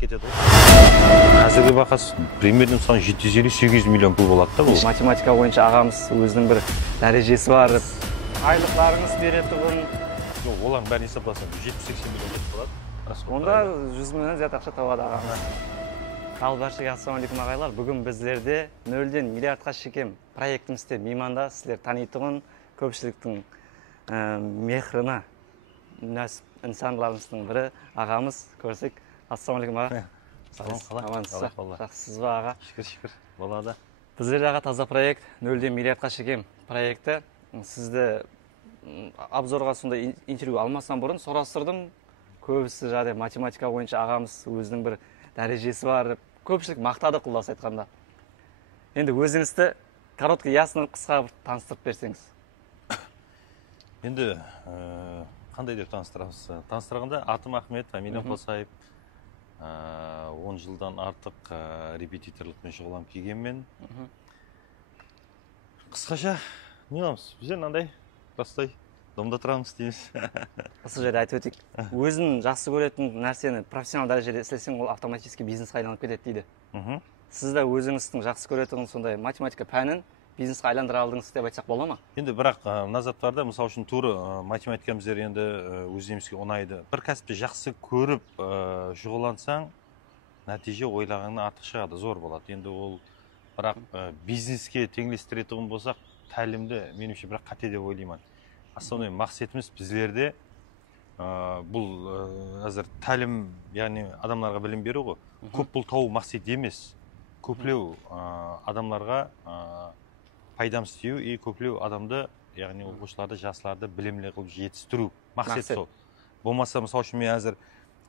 кетеді ғой. Қазіргі бағасы примерно 750-800 миллион пұл болады да бұл. Математика бойынша ағамыз өзінің бір дәрежесі бар. Айлықтарыңыз беретұғын. Жоқ, олардың бәрін есепласаң 780 миллион кетіп қалады. Онда 100 миллион зият ақша табады ағамыз. Ал баршаға ассалаумалейкум ағайлар. Бүгін біздерде 0-ден миллиардқа шекем проектімізде мейманда сіздер танитұғын көпшіліктің мехрына инсанларымыздың бірі ағамыз көрсек. Ассалаумалейкум аға. Салам, қалай? Амансыз ба? Жақсысыз ба аға? Шүкір, болады. Біздерде аға таза проект 0-ден миллиардқа шекем проекті. Сізді обзорға сондай интервью алмастан бұрын сұрастырдым. Көбісі жады математика бойынша ағамыз өзінің бір дәрежесі бар. Көпшілік мақтады құлдас айтқанда. Енді өзіңізді короткий ясны қысқа бір таныстырып берсеңіз. Енді қандай деп таныстырамыз? Таныстырғанда атым Ахмет, фамилиям Қосаев. 10 жылдан артық репетиторлықпен шұғылданып келгенмен. Қысқаша не қыламыз? Біздер мынандай бастай домда тұрамыз дейміз. Осы жерде айтып өтейік. Өзін жақсы көретін нәрсені профессионал дәрежеде істесең, ол автоматически бизнеске айланып кетеді дейді. Сіз де өзіңіздің жақсы көретін сондай математика пәнін бизнеске айландыра алдыңыз деп айтсақ бола ма? Енді бірақ мына заттарда мысал үшін туры математикамыздар енді өздерімізге ұнайды. Бір кәсіпті жақсы көріп шұғылансаң, нәтиже ойлағаннан артық шығады, зор болады. Енді ол бірақ бизнеске теңдестіретін болсақ, тәлімді меніңше бірақ қате деп ойлаймын. Основной мақсатымыз біздерде бұл әзір тәлім, яғни адамларға білім беру ғой. Көп пұл тауып мақсат емес. Көплеу адамларға пайдам істеу, көплеу адамды, яғни оқушыларды, жастарды білімлі қылып жетістіру. Мақсат сол. Болмаса, мысал үшін мен әзір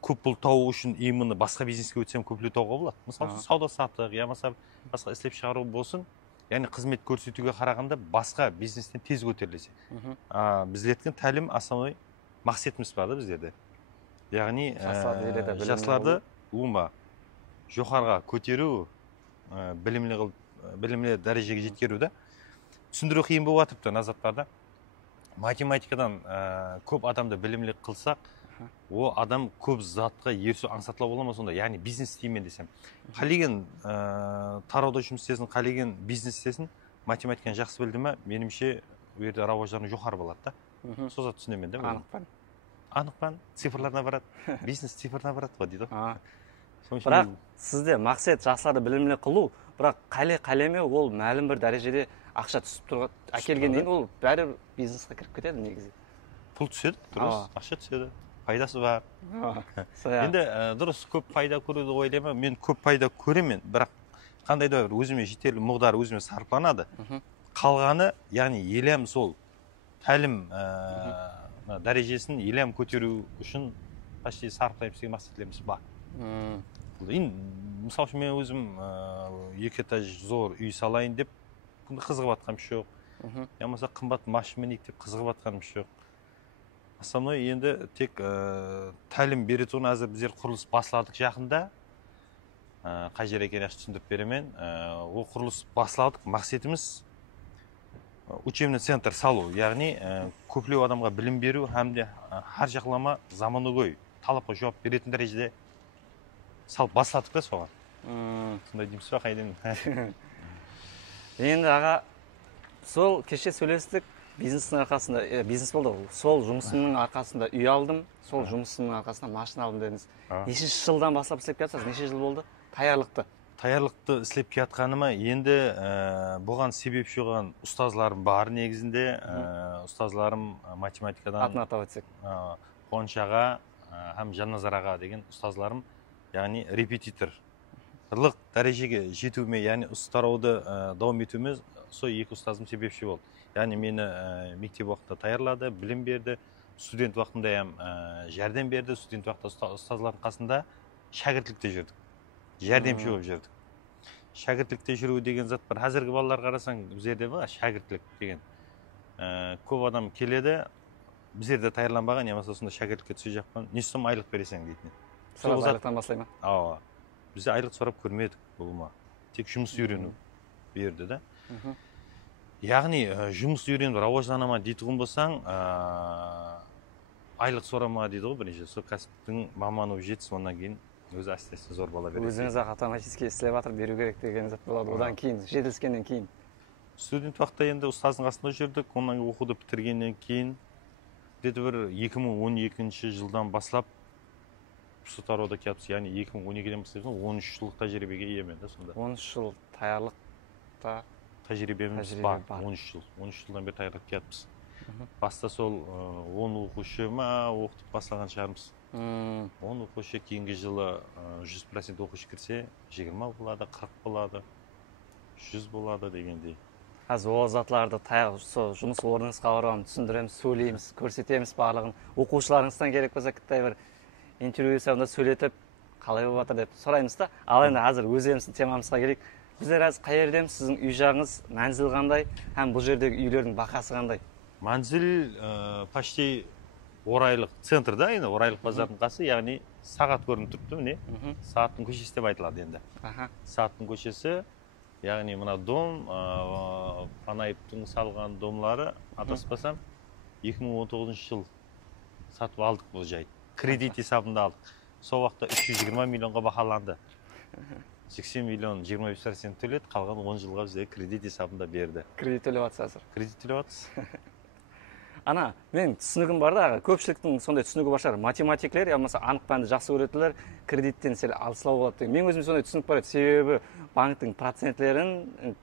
көп пұл тауып үшін именно басқа бизнеске өтсем көплеу тауға болады. Мысал үшін сауда саттық, я басқа істеп шығару болсын, яғни қызмет көрсетуге қарағанда басқа бизнестен тез көтерілесе. Біздердің тәлім основной мақсатымыз бар да біздерде. Яғни жастарды жоғарыға көтеру, білімлі дәрежеге жеткеру да. Түсіндіру қиын болып жатыпты назаттарда. Математикадан көп адамды білімлі қылсақ, о адам көп затқа ерсу аңсатыла бола ма сонда, яғни бизнес істеймен десем. Қалеген тарауда жұмыс істесін, қалеген бизнес істесін, математиканы жақсы білді ме, меніңше өйерде рауажарының жоғары болады да. Созат түсінемен де. Анықпан, цифрларына барады, бизнес цифрларына барады ғой дейді. Бірақ сізде мақсат жастарды білімлі қылу, бірақ қалеме ол мәлім бір дәрежеде ақша түсіп тұрған әкелгеннен ол бәрі бизнесқа кіріп кетеді негізі. Пұл түседі, дұрыс, ақша түседі, пайдасы бар. Енді дұрыс көп пайда көруді ойлаймын, мен көп пайда көремін, бірақ қандай да бір өзіме жетерлі мұғдар өзіме сарпанады. Қалғаны, яғни елем сол тәлім дәрежесін елем көтеру үшін почти сарпайып істеген мақсатларымыз бар. Мысал үшін мен өзім 2 этаж зор үй салайын деп қызығып атқаным жоқ. Ямаса қымбат машина мінейік деп қызығып атқаным жоқ. Основной енді тек тәлім беретін әзір біздер құрылыс басыладық жақында. Қай жер екенін түсіндіріп беремен. Ол құрылыс басыладық. Мақсатымыз учебный центр салу. Яғни көплеу адамға білім беру, әмде har жақлама заманауи талапқа жауап беретін дәрежеде салып басыладық та соған. Сондай дейміз ба қайден? Енді аға, сол кеше сөйлестік, бизнестің арқасында, бизнес болды, сол жұмысымның арқасында үй алдым, сол жұмысымның арқасында машина алдым дедіңіз. Неше жылдан бастап істеп келатсыз? Неше жыл болды? Таярлықты. Таярлықты істеп келатқаныма енді бұған себепші болған ұстазларым бар негізінде. Ұстазларым математикадан атын атап өтсек. Қоншаға һәм Жанназараға деген ұстазларым, яғни репетиторлық дәрежеге жетуіме, яғни ұстарауды дауам етуіме сол екі ұстазым себепші болды. Яғни мені мектеп уақытта таярлады, білім берді, студент уақытында жәрдем берді, студент уақытта ұстазлардың қасында шәкіртлікте жүрдік, жәрдемші болып жүрдік. Шәкіртлікте жүру деген зат бар. Қазіргі балалар қарасаң, біздерде бар шәкіртлік деген. Көп адам келеді, біздерде таярланбаған, немесе сонда шәкіртлікке түсе жақпан, не сом айлық бересің дейтін. Сол айлықтан басылай ма? Бізде айлық сұрап көрмедік бұл ма. Тек жұмыс үйрену берді да. Яғни жұмыс үйреніп рауажданама дейтін болсаң, айлық сұрама дейді ғой бірінші. Сол кәсіптің маманы жетсін, онан кейін өзі әсте зор бола береді. Өзіңіз ақ автоматически істелеп жатыр, беру керек деген зат болады. Одан кейін, жетіліскеннен кейін. Студент уақытта енді ұстаздың қасында жүрдік. Онан кейін оқуды бітіргеннен кейін где-то бір 2012 жылдан бастап Сұтарода келіпсіз. Яғни 2012-ден бастап 13 жылдық тәжірибеге иемен да сонда. 13 жыл таярлықта Тәжірибеміз бар. 13 жыл. 13 жылдан бері таярлық келіпсіз. Баста сол 10 оқушы ма оқытып бастаған шығармыз. 10 оқушы кейінгі жылы 100% оқушы кірсе 20 болады, 40 болады, 100 болады дегендей. Қазір ол затларды сол жұмыс орныңызға барамыз, түсіндіреміз, сөйлейміз, көрсетеміз барлығын. Оқушыларыңыздан керек болса қытай бір интервью жасағанда сөйлетіп, қалай болып жатыр деп сұраймыз да. Ал енді қазір өзіміздің темамызға келейік. Біздер қазір қай жердеміз? Сіздің үй жағыңыз мәнзіл қандай, һәм бұл жердегі үйлердің бағасы қандай? Мәнзіл почти орайлық центрда, енді орайлық базардың қасы, яғни сағат көрініп тұрыпты, міне. Сағаттың көшесі деп айтылады енді. Сағаттың көшесі, яғни мына дом, Панаевтың салған домлары, адаспасам, 2019 жыл сатып алдық бұл жайды. Кредит есабында алдық. Сол уақытта 320 миллионға бағаланды. 80 миллион 25% төледі, қалған 10 жылға бізде кредит есабында берді. Кредит төлеп жатсыз қазір? Кредит төлеп жатсыз. Ана, мен түсінігім бар да, көпшіліктің сондай түсінігі бар шығар. Математиклер, я болмаса анық пәнді жақсы көретіндер, кредиттен сәл алыстау болады деген. Мен өзім сондай түсінік бар еді. Себебі банктың процентлерін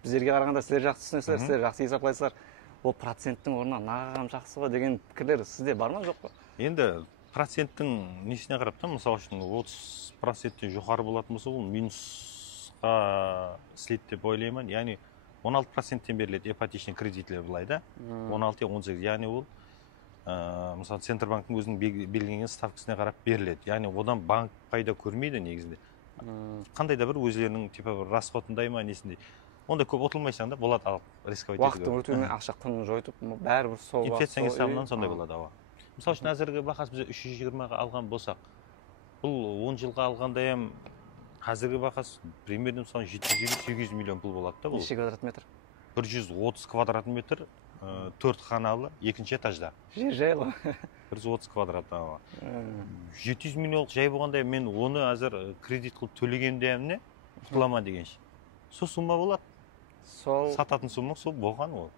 біздерге қарағанда сіздер жақсы түсінесіздер, сіздер жақсы есептайсыздар. Ол проценттің орнына нағам жақсы ғой деген пікірлер сізде бар ма, жоқ па? Енді проценттің несіне қарап та, мысалы үшін 30%-тен жоғары болатын болса, ол минусқа слейді деп ойлаймын. Яғни 16%-тен беріледі ипотечный кредитлер былай да. 16-18, яғни ол мысалы Центробанктың өзінің белгіленген ставкасына қарап беріледі. Яғни одан банк пайда көрмейді негізінде. Қандай да бір өзлерінің типа бір расходындай ма несінде. Онда көп ұтылмайсаң да болады алып рисковать етуге. Уақыттың өтуімен ақша құнын жойып, бәрібір сол инфляцияның хесабынан сондай болады ауа. Мысалы үшін әзіргі бағасы біз 320-ға алған болсақ, бұл 10 жылға алғанда ем қазіргі бағасы примерно 750-800 миллион пұл болады да бұл. Неше квадрат метр? 130 квадрат метр, 4 қаналы, екінші этажда. Жер жайлы. 130 квадрат ауа. 700 миллионлық жай болғанда мен оны әзір кредит қылып төлегенде әміне құтылама дегенше. Сол сумма болады. Сататын сумма сол болған ол.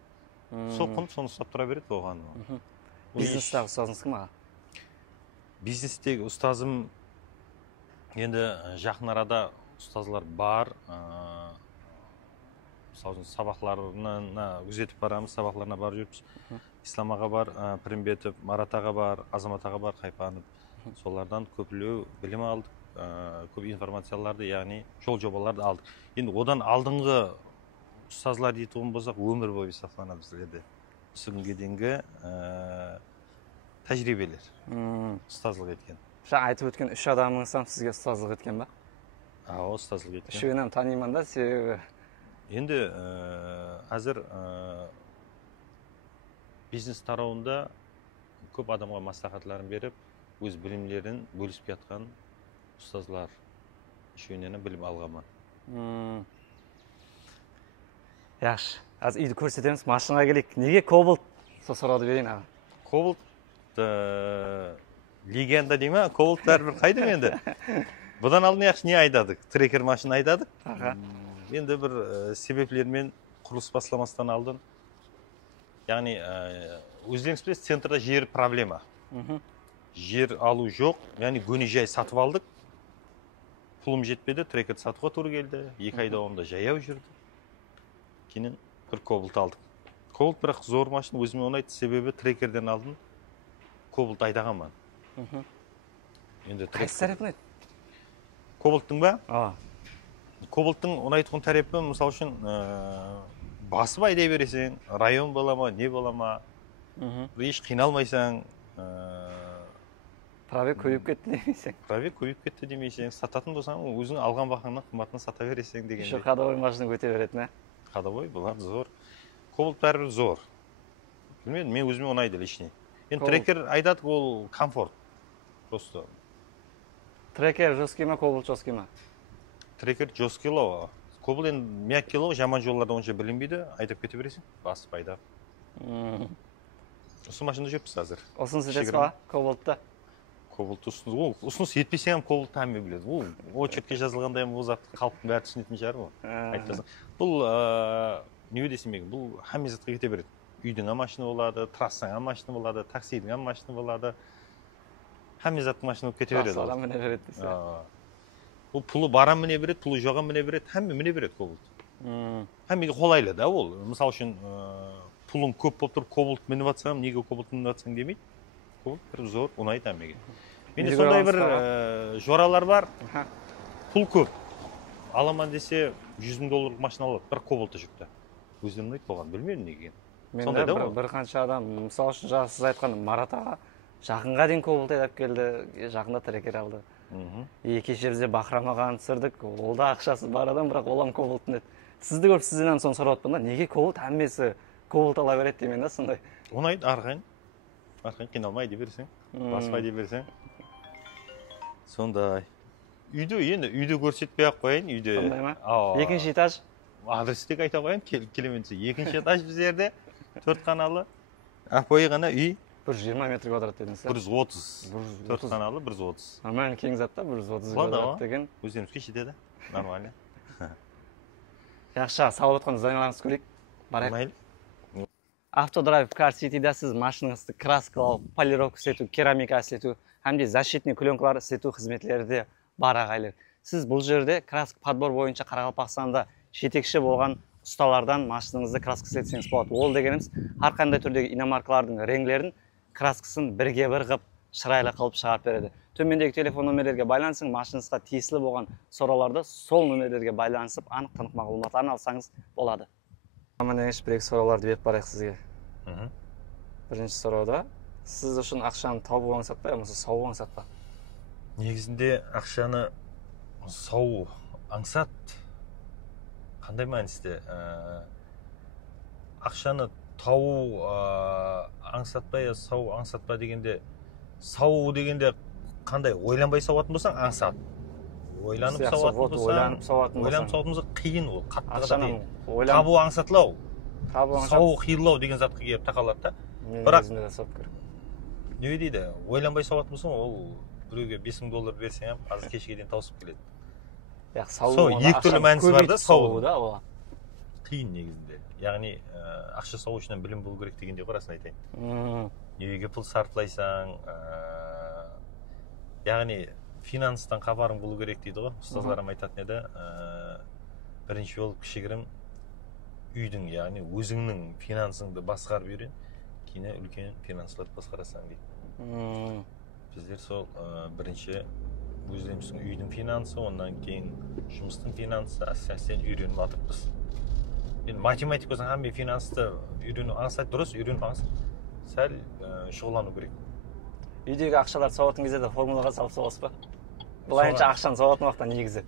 Сол құн соны сатып тұра береді болған ол. Бизнестегі ұстазыңыз кім аға? Бизнестегі ұстазым енді жақын арада ұстазлар бар. Мысалы сабақларына күзетіп барамыз, сабақларына барып жүрміз. Ислам аға бар, Пірімбетов, Марат аға бар, Азамат аға бар, Қайпанов. Солардан көпілеу білім алдық, көп информацияларды, яғни жол жобаларды алдық. Енді одан алдыңғы ұстазлар дейтін болсақ, өмір бойы сақталады біздерде. Бүгінге дейінгі тәжірибелер, ұстазлық еткен. Жаңа айтып өткен 3 адамыңыздан сізге ұстазлық еткен ба? Ұстазлық еткен. Үшеуінен танимын да, себебі. Енді әзір бизнес тарауында көп адамға маслихатларын беріп, өз білімдерін бөлісіп жатқан ұстазлар үшеуінен білім алғанмын. Яқшы. Қазір үйді көрсетеміз, машинаға келейік. Неге Кобальт? Сол сұрауды берейін аға. Кобальт легенда дей ма? Кобальт бәрібір қайдым енді. Бұдан алдын яқшы не айдадық? Трекер машина айдадық. Енді бір себеплермен құрылыс басламастан алдын. Яғни өздеріңіз білесіз, центрда жер проблема. Жер алу жоқ, яғни көне жай сатып алдық. Пұлым жетпеді, трекерді сатуға тура келді. 2 айда онда жаяу жүрді. Кейін бір Кобальт алдық. Кобальт бірақ зор машина, өзіме ұнайды, себебі трекерден алдын Кобальт айдаған ман. Қайсы тарапы ұнайды? Кобальттың ба? Кобальттың ұнайтын тарапы, мысалы үшін, басып айдай бересің, район бола ма, не бола ма, еш қиналмайсың. Пробег көйіп кетті демейсің. Пробег көйіп кетті демейсің. Сататын болсаң, өзің алған бағаңнан қымбатына сата бересің дегенде. Еще қадағой машина өте беретін, ә? Қадағой, бұлар зор. Кобальт бәрібір зор. Білмедім, мен өзіме ұнайды лишний. Енді трекер айдадық, ол комфорт. Просто. Трекер жесткий ма, Кобальт жесткий ма? Трекер жесткилау. Кобальт енді мягкилау, жаман жолларда онша білінбейді, айдап кете бересің, басып айдап. Осы машинада жүріппіз қазір. Осын сіздесі ба, Кобальтта? Кобальт ұсыныс етпесе hem кобальт тәмі біледі. Ол очеркке жазылғанда hem ол затты халықтың бәрі түсінетін шығар ғой. Айтпасаң. Бұл не десем екен, бұл hamma затқа кете береді. Үйдің машина болады, трассаң машина болады, таксидің машина болады. Hamma заттың машина болып кете береді. Трассадан міне береді десе. Бұл пұлы баран міне береді, пұлы жоған міне береді, hamma міне береді кобальт. Hammaga қолайлы да ол. Мысалы үшін пұлың көп болып тұрып кобальт мініп атсам, неге кобальт мініп атсаң демейді. Кобальт бір зор, ұнайды hammaga. Менде сондай бір жоралар бар. Пұл көп. Аламан десе $100,000 машина алады, бір кобальты жүкті. Өздерін ұнайды болған, білмедім неге. Менде бір қанша адам, мысалы үшін жаңа сіз айтқан Марат аға жақынға дейін кобальт айдап келді, жақында трекер алды. Кеше бізде Бахрамаға түсірдік, ол да ақшасы бар адам, бірақ олам кобальтын еді. Сізді көріп сізден соны сұрап отырмын да, неге кобальт әммесі кобальт ала береді деймін да, сондай. Ұнайды, арқайын қиналмай дей берсең, баспай дей берсең. Сондай. Үйді көрсетпей-ақ қойын, үйде. Сондай ма? Екінші этаж? Адрестік айта қойын, келеменсе. Екінші этаж біздерде, 4 қаналы. Апойы ғана үй. 120 метр квадрат дедіңіз. 130. 4 қаналы, 130. Нормально кең затта, 130 квадрат деген. Өздерімізге жетеді, нормально. Яқшы, сау отқан зайналарыңыз көрейік. Барайық. Автодрайв Car City'да сіз машинаңызды краскалау, полировка істету, керамика істету, hamda защитный пленкалар істету қызметлері де бар ағайлар. Сіз бұл жерде краска подбор бойынша Қарақалпақстанда жетекші болған ұсталардан машинаңызды краска істетсеңіз болады. Ол дегеніміз әрқандай түрдегі иномаркалардың реңлерін краскасын бірге бір қып шырайлы қылып шығарып береді. Төмендегі телефон нөмерлерге байланысың, машинаңызға тиесілі болған сұрауларды сол нөмерлерге байланысып анық-тынық мағлұматтарын алсаңыз болады. Аман-еш бір-екі сұрауларды беріп барайық сізге. Бірінші сұрауда, сіз үшін ақшаны тауып аңсақ па, немесе сау аңсақ па? Негізінде ақшаны сау аңсат. Қандай мәністе? Ақшаны тау аңсатпай, сау аңсатпа дегенде, сау дегенде қандай? Ойланбай сауатын болсаң аңсат. Ойланып сауатын болсаң қиын ол, қатты дейін. Табу аңсатлау, сау қиылау деген затқа келіп тақалады да. Бірақ не дейді, ойланбай сауатын болсаң, ол біреуге $5,000 берсең, азыр кешке дейін таусып келеді. Екі түрлі мәнісі бар да, сау. Қиын негізінде. Яғни ақша сау үшін білім болу керек дегенде қорасын айтайын. Неге пұл сарфлайсаң, яғни финанстан хабарың болу керек дейді ғой. Ұстаздарым айтатын еді, бірінші болып кішігірім үйдің, яғни өзіңнің финансыңды басқарып үйрен, кейін үлкен финансларды басқарасың дейді. Біздер сол бірінші өздеріміздің үйдің финансы, ондан кейін жұмыстың финансы, әсен үйреніп атырппыз. Математика болсаң, hamma финансты үйрену аңсайды, дұрыс, үйреніп аңсайды. Сәл шұғылану керек. Үйдегі ақшаларды сауатын кезде де формулаға салып соғасыз ба? Бұлайынша ақшаны сауатын уақытта негізі.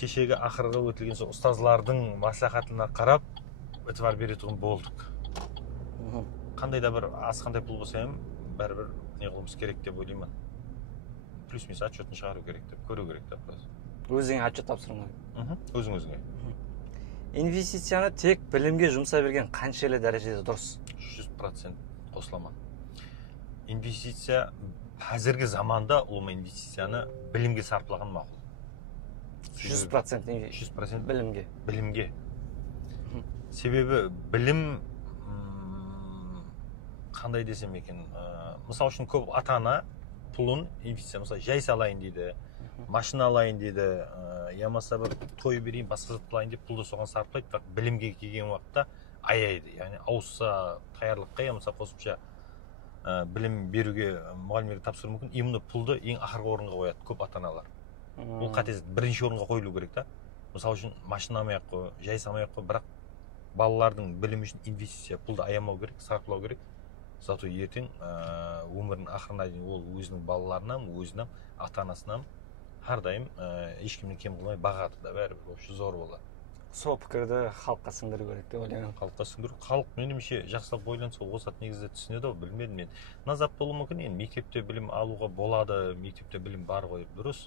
Кешегі ақырғы өтілген сол ұстазлардың маслихатына қарап, өтівар беретұғын болдық. Қандай да бір қандай пұл болса hem, бәрібір не қылымыз керек деп ойлаймын. Плюс-минус отчетін шығару керек деп, көру керек деп. Өзіңе отчет тапсырма. Өзіңізге. Инвестицияны тек білімге жұмсай берген қаншелі дәрежеде дұрыс? 100% қосылама. Инвестиция қазіргі заманда ол инвестицияны білімге сарпылаған мақұл. 100% білімге. Білімге. Себебі білім қандай десем екен, мысал үшін көп ата-ана пұлын инвестиция, мысалы жай салайын дейді, машина алайын дейді, ямаса бір той берейін, басқа зат қылайын деп пұлды соған сарпылайды, бірақ білімге келген уақытта аяйды. Яғни ауызса таярлыққа, ямаса қосымша білім беруге мұғалімдерге тапсыру мүмкін. Именно пұлды ең ақырғы орынға қояды көп ата-аналар. Бұл қатесіз бірінші орынға қойылу керек та. Мысалы үшін машина алмай-ақ қой, жай салмай-ақ қой, бірақ балалардың білімі үшін инвестиция, пұлды аямау керек, сарпылау керек. Зато ертең өмірінің ақырына дейін ол өзінің балаларынан, өзінен, ата-анасынан әрдайым ешкімнен кем қылмай бағады да, бәрібір зор болады. Сол пікірді халыққа сіңдіру керек деп ойлаймын. Халыққа сіңдіру, халық меніңше жақсылап ойланса осы негізде түсінеді ғой, білмедім мен. Назап болуы мүмкін, енді мектепте білім алуға болады, мектепте білім бар ғой, дұрыс.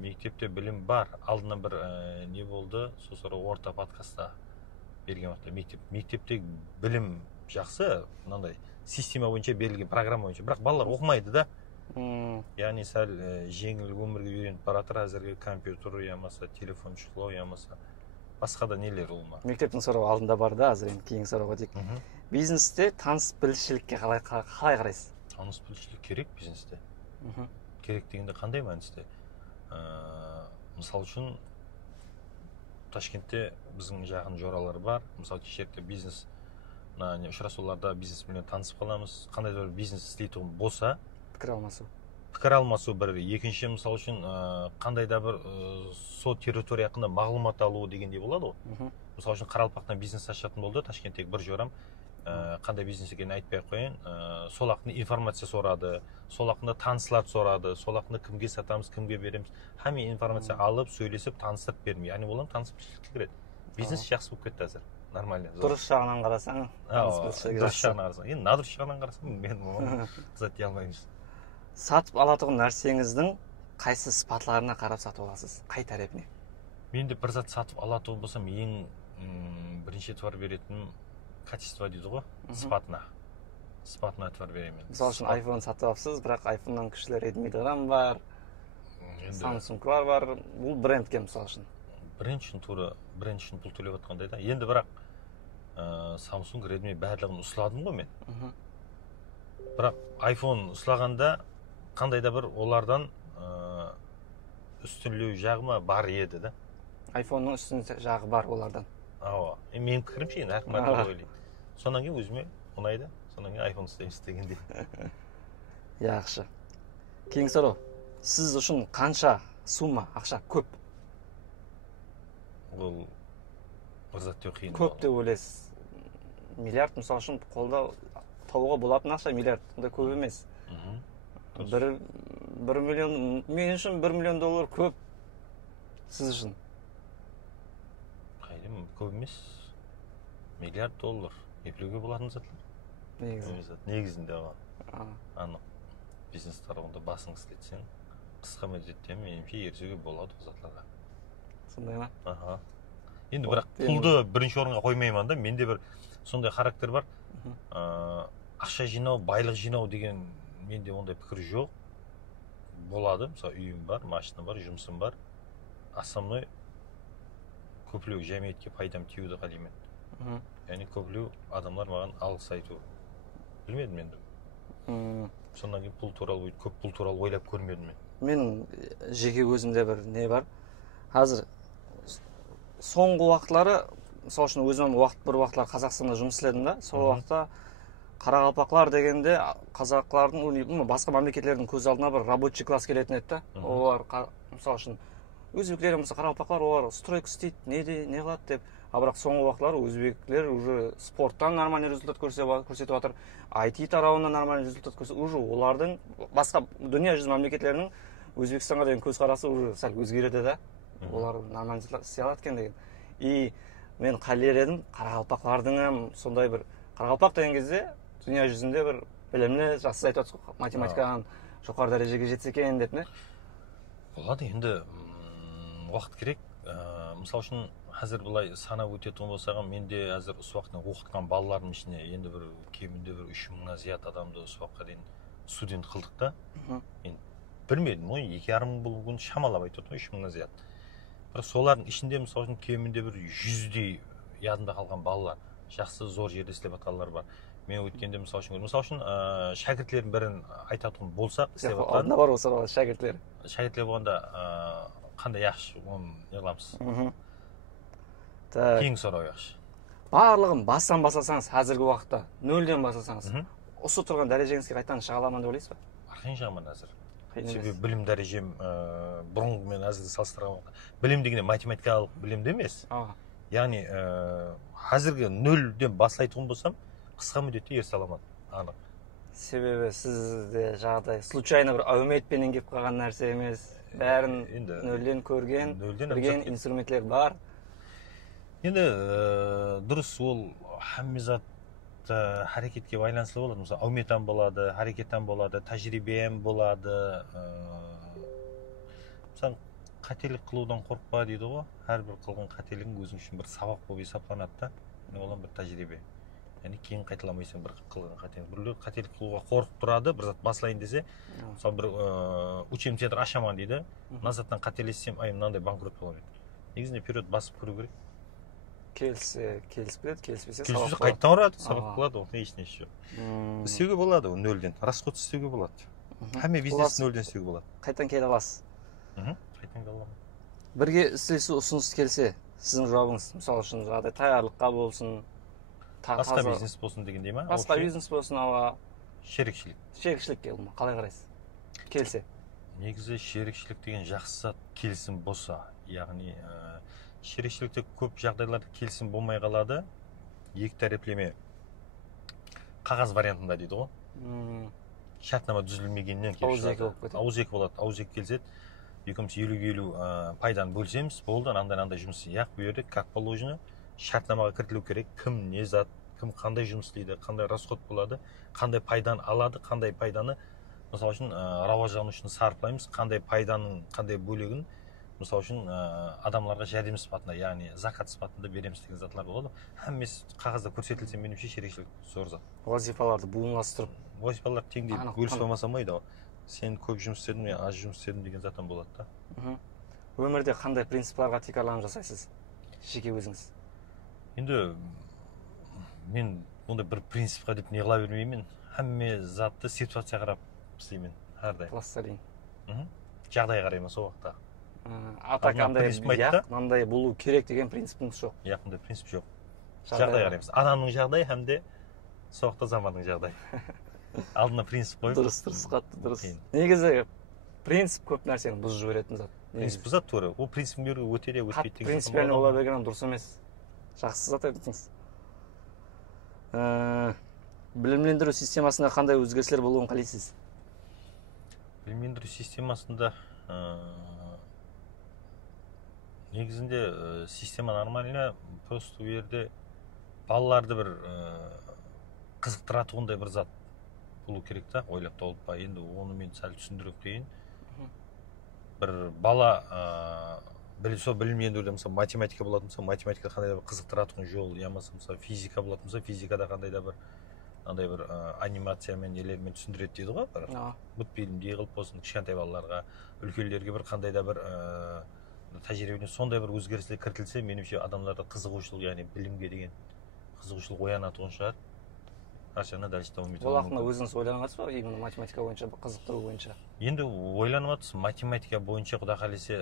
Мектепте білім бар. Алдынан бір не болды, сосын орта подкастта берген уақытта мектепте білім жақсы, мынандай система бойынша берілген программа бойынша, бірақ балалар оқымайды да. яғни сәл жеңіл өмірге үйреніп баратыр әзірге компьютер ұямаса телефон шұқылау ұямаса басқа да нелер ол ма. Мектептің сұрауы алдында бар да, қазір енді кейінгі сұрауға тек. Бизнесте таныс білішілікке қалай қарайсыз? Таныс білішілік керек бизнесте. Керек дегенде қандай мәністе? Мысал үшін Ташкентте біздің жақын жоралар бар. Мысалы кешерде бизнес ұшырасуларда бизнесменмен танысып қаламыз. Қандай да бір бизнес істейтін болса, пікір алмасу бір. Екінші, мысал үшін қандай да бір со территория хақында мағлұмат алу дегендей болады ғой. Мысал үшін Қарақалпақтан бизнес ашатын болды. Ташкенттегі бір жорам қандай бизнес екенін айтпай ақ қояйын, сол хақында информация сұрады, сол хақында танысыларды сұрады, сол хақында кімге сатамыз, кімге береміз, һәме информация алып, сөйлесіп, таныстырып бермей. Яғни олар танысып білішілікке кіреді. Бизнес жақсы болып кетті қазір. Нормально. Дұрыс жағынан қарасаң, дұрыс жағынан қарасаң. Енді надұрыс жағынан қарасаң, мен оны қызат дей алмаймыз. Сатып алатұғын нәрсеңіздің қайсы сыпатларына қарап сатып аласыз? Қай тарапіне? Мен де бір зат сатып алатұғын болсам, ең бірінші этуар беретінім качество дейді ғой, сыпатына этуар беремін. Мысалы үшін iPhone сатып алыпсыз, бірақ iPhone-нан күштілер Redmi бар, Samsung бар. Бұл брендке мысалы үшін. Бренд үшін пұл төлеп отқандай да. Енді бірақ Samsung, Redmi барлығын ұсыладым ғой мен. Бірақ iPhone ұсылағанда қандай да бір олардан үстінлеу жағыма бар еді да. iPhone-ның үстін жағы бар олардан. Менің пікірімше енді әркім әртүрлі ойлайды. Сонан кейін өзіме ұнайды, сонан кейін iPhone істейміз дегендей. Жақсы. Кейінгі сұрау. Сіз үшін қанша сумма ақша көп? Ол бір зат деп қиын. Көп деп ойлайсыз. Миллиард мысалы үшін қолда табуға болатын ақша миллиард, онда көп емес. 1 миллион, мен үшін 1 миллион доллар көп. Сіз үшін? Қайдым, көп емес. Миллиард доллар. Еплеуге болатын затлар. Негізінде анық. Бизнес тарауында басың істетсең, қысқа мезетте меніңше ерсеуге болады затларға. Сондай ма? Енді бірақ пұлды бірінші орынға қоймаймын да, менде бір сондай характер бар. Ақша жинау, байлық жинау деген менде ондай пікір жоқ. Болады, мысалы үйім бар, машина бар, жұмысым бар. Основной көплеу жәмиетке пайдам тиюді қалаймын. Яғни көплеу адамдар маған алғыс айту. Білмедім енді. Сондан кейін көп пұл туралы ойлап көрмедім мен. Менің жеке өзімде бір не бар. Қазір соңғы уақытлары, мысалы үшін өзім бір уақытлар Қазақстанда жұмыс істедім да, сол уақытта Қарақалпақлар дегенде қазақтардың басқа мемлекеттердің көз алдына бір рабочий класс келетін еді да. Олар мысалы үшін өзбектер болса Қарақалпақлар олар стройка істейді, не қылады деп. Бірақ соңғы уақытлар өзбектер уже спорттан нормальный результат көрсетіп жатыр. IT тарауында нормальный результат көрсетіп, уже олардың басқа дүние жүзі мемлекеттерінің Өзбекстанға деген көзқарасы уже сәл өзгереді да. Олар нормальный результат істей алады екен деген. И мен қалер едім, Қарақалпақлардың сондай бір Қарақалпақ деген кезде дүние жүзінде бір білімді, жақсы айтып отырсыз ғой, математикадан жоғары дәрежеге жетсе екен деп не? Болады, енді уақыт керек. Мысал үшін қазір былай санап өтетін болсағам, менде әзір осы уақытта оқытқан балаларым ішіне енді бір кемінде бір 3000-ға зият адамды осы уақытқа дейін студент қылдық та. Енді білмедім, 2,5 мың бұл шамалап айтып отырмын, 3000-ға зият. Бірақ солардың ішінде мысал үшін кемінде бір 100-дей ядында қалған балалар, жақсы зор жерде істеп жатқандар бар. Мен өткенде мысал үшін шәкіртлердің бірін айтатын болсақ, істеп жатқан. Алдында бар осы шәкіртлер. Шәкіртлер болғанда қандай яқшы, оны не қыламыз? Кейін сұрау яқшы. Барлығын бастан бастасаңыз, қазіргі уақытта нөлден бастасаңыз, осы тұрған дәрежеңізге қайтадан шыға аламын деп ойлайсыз ба? Қиын жағынан әзір. Себебі білім дәрежем бұрынғымен әзірге салыстырғанда, білім дегенде математикалық білімді емес. Яғни қазіргі нөлден бастайтын болсам, қысқа мүддетте ерте аламын, анық. Себебі сізде жағдай случайно бір әумиетпенен келіп қалған нәрсе емес, бәрін нөлден көрген, білген инструменттер бар. Енді дұрыс, ол һәмме зат харекетке байланысты болады. Мысалы, әумиеттен болады, харекеттен болады, тәжірибем болады. Мысалы, қателік қылудан қорықпа дейді ғой. Әрбір қылған қателігің өзің үшін бір сабақ болып есептелінеді да. Олар бір тәжірибе. яғни кейін қайталамайсың бір қылған қатең. Біреулер қателік қылуға қорқып тұрады, бір зат басылайын десе, мысалы бір учебный центр ашаман дейді, мына заттан қателессем, ай мынандай банкрот болады. Негізінде вперед басып көру керек. Келісіп кетеді, келіспесе сабақ болады. Қайтадан ұрады, сабақ болады, ол ешнеше жоқ. Істеуге болады, ол нөлден. Расход істеуге болады. හැме бизнес нөлден істеуге болады. Қайтадан келе аласыз. Қайтадан келе аламын. Бірге істелісу ұсыныс келсе, сіздің жауабыңыз, мысалы үшін жағдай таярлыққа болсын, басқа бизнес болсын дегендей ма? Басқа бизнес болсын, алға шерікшілік ма? Қалай қарайсыз? Келсе. Негізі шерікшілік деген жақсы зат, келісім болса, яғни шерікшілікте көп жағдайларда келісім болмай қалады. Екі тәреплеме қағаз вариантында дейді ғой. Шартнама түзілмегеннен келіп шығады. Ауызекі болады. Ауызекі келседі, екеуміз 50-50 пайданы бөлсеміз, болды, андай жұмыс. Яқ бұл жерде как положено шартнамаға кіртілу керек. Кім не зат, кім қандай жұмыс істейді, қандай расход болады, қандай пайданы алады, қандай пайданы мысалы үшін рауажан үшін сарыплаймыз, қандай пайданың қандай бөлігін мысалы үшін адамларға жәрдем сипатында, яғни закат сипатында береміз деген затлар болады. Әммесі қағазда көрсетілсе, меніңше шерекшілік зор зат. Вазифаларды буынластырып. Вазифалар теңдей бөлісіп алмаса болмайды ғой. Сен көп жұмыс істедің, мен аз жұмыс істедім деген заттан болады да. Өмірде қандай принципларға тикарланып жасайсыз? Жеке өзіңіз. Енді мен ондай бір принципқа деп не қыла бермеймін. Әмме затты ситуация қарап істеймін әрдайым. Пластарин. Жағдай қараймын сол уақытта. Ата қандай болу керек деген принципіңіз жоқ. Яқында принцип жоқ. Жағдай қараймыз. Адамның жағдай һәмде сол уақытта заманның жағдай. Алдына принцип қойып. Дұрыс, қатты дұрыс. Негізі принцип көп нәрсені бұзып жіберетін зат. Принцип бұзады тура. Ол принципін беруге өте де өтпейді деген. Принципиально бола берген дұрыс емес. Жақсы зат айттыңыз. Білімлендіру системасында қандай өзгерістер болуын қалайсыз? Білімлендіру системасында негізінде система нормально, просто жерде балаларды бір қызықтыратуындай бір зат болу керек та, ойлап тауып па. Енді оны мен сәл түсіндіріп дейін. Бір бала сол білімлендіруде мысалы математика болатын болса, математика қандай да бір қызықтыратын жол, ямасы мысалы физика болатын болса, физикада қандай да бір андай бір анимациямен нелермен түсіндіреді дейді ғой, бір мультфильмдей қылып болсын, кішкентай балаларға, үлкендерге бір қандай да бір тәжірибеден сондай бір өзгерістер кіртілсе, меніңше адамдарда қызығушылық, яғни білімге деген қызығушылық оянатуын шығар. Аршаны дальше дамытып. Ол ақында өзіңіз ойланып жатсыз ба, именно математика бойынша, қызықтыру бойынша? Енді ойланып жатсыз, математика бойынша құда қалесе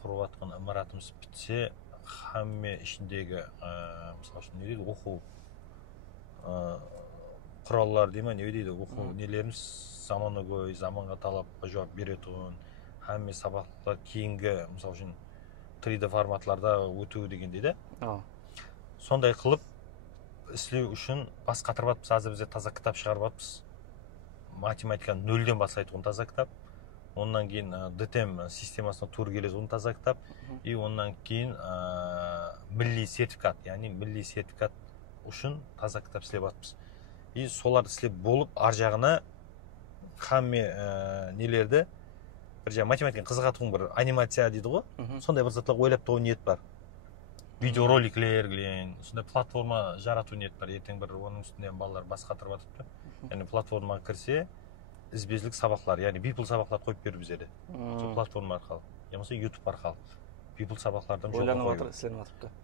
құрып жатқан ымыратымыз бітсе, хамме ішіндегі мысалы үшін не дейді, оқу құралдар дей ма, не дейді, оқу нелеріміз заманауи, заманға талапқа жауап беретұғын, хамме сабақтар кейінгі мысалы үшін 3D форматларда өту деген дейді. Сондай қылып істеу үшін бас қатырып жатырмыз. Азыр бізде таза кітап шығарып жатырмыз. Математиканы нөлден бастайтын таза кітап. Ондан кейін ДТМ системасына тур келеді, оны таза кітап. И ондан кейін милли сертификат, яғни милли сертификат үшін таза кітап істеп жатырмыз. И соларды істеп болып, ар жағына хамме нелерді бір жағы математиканы қызығатуын бір анимация дейді ғой. Сондай бір затлар ойлап тауып ниет бар. Видеороликлер, сондай платформа жарату ниет бар. Ертең бір оның үстінде балалар бас қатырып жатыпты. Яғни платформаға кірсе, ізбезілік сабақлар, яғни People сабақлар қойып беру біздерде. Сол платформа арқылы, немесе YouTube арқылы. People сабақтардан жолға қойып.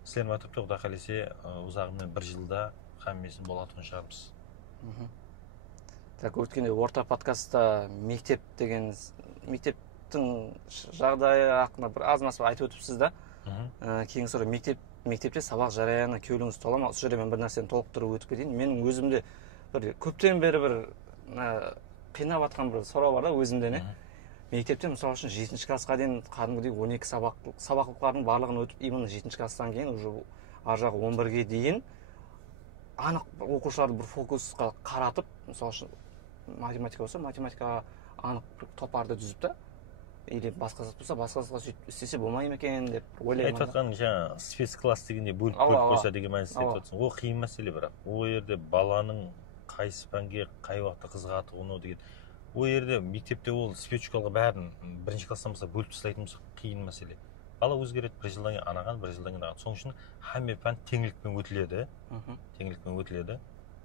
Сленіп жатыпты, құда қалесе ұзағымен 1 жылда хаммесін болатуын шығармыз. Так, өткенде орта подкастта мектеп деген, мектептің жағдайы ақында бір аз-маз айтып өтіпсіз да. Кейін sonra мектепте сабақ жараяны көйліңіз тола ма? Осы жерде мен бір нәрсені толықтырып өтіп кетейін. Менің өзімде бір көптен бері бір қинап жатқан бір сұрау бар да өзімде не. Мектепте мысалы үшін 7-ші классқа дейін кәдімгідей 12 сабақтардың барлығын өтіп, именно 7-ші класстан кейін уже ар жағы 11-ге дейін анық оқушыларды бір фокусқа қаратып, мысалы үшін математика болса, математикаға анық топарды түзіп та, или басқа зат болса, басқа затқа сөйтіп істесе болмай ма екен деп ойлаймын. Айтып жатқан жаңа спецкласс дегенде бөліп қойса деген мәнісін айтып жатсың. Ол қиын мәселе бірақ. Ол жерде баланың қайсы пәнге қай уақытта қызығатуыны деген. Ол жерде мектепте ол спецшколға бәрін 1-ші класстан болса бөліп тастайтын болса қиын мәселе. бала өзгереді, бір жылдан кейін анаған, бір жылдан кейін анаған. Соның үшін hamma пән теңлікпен өтіледі. Теңлікпен өтіледі.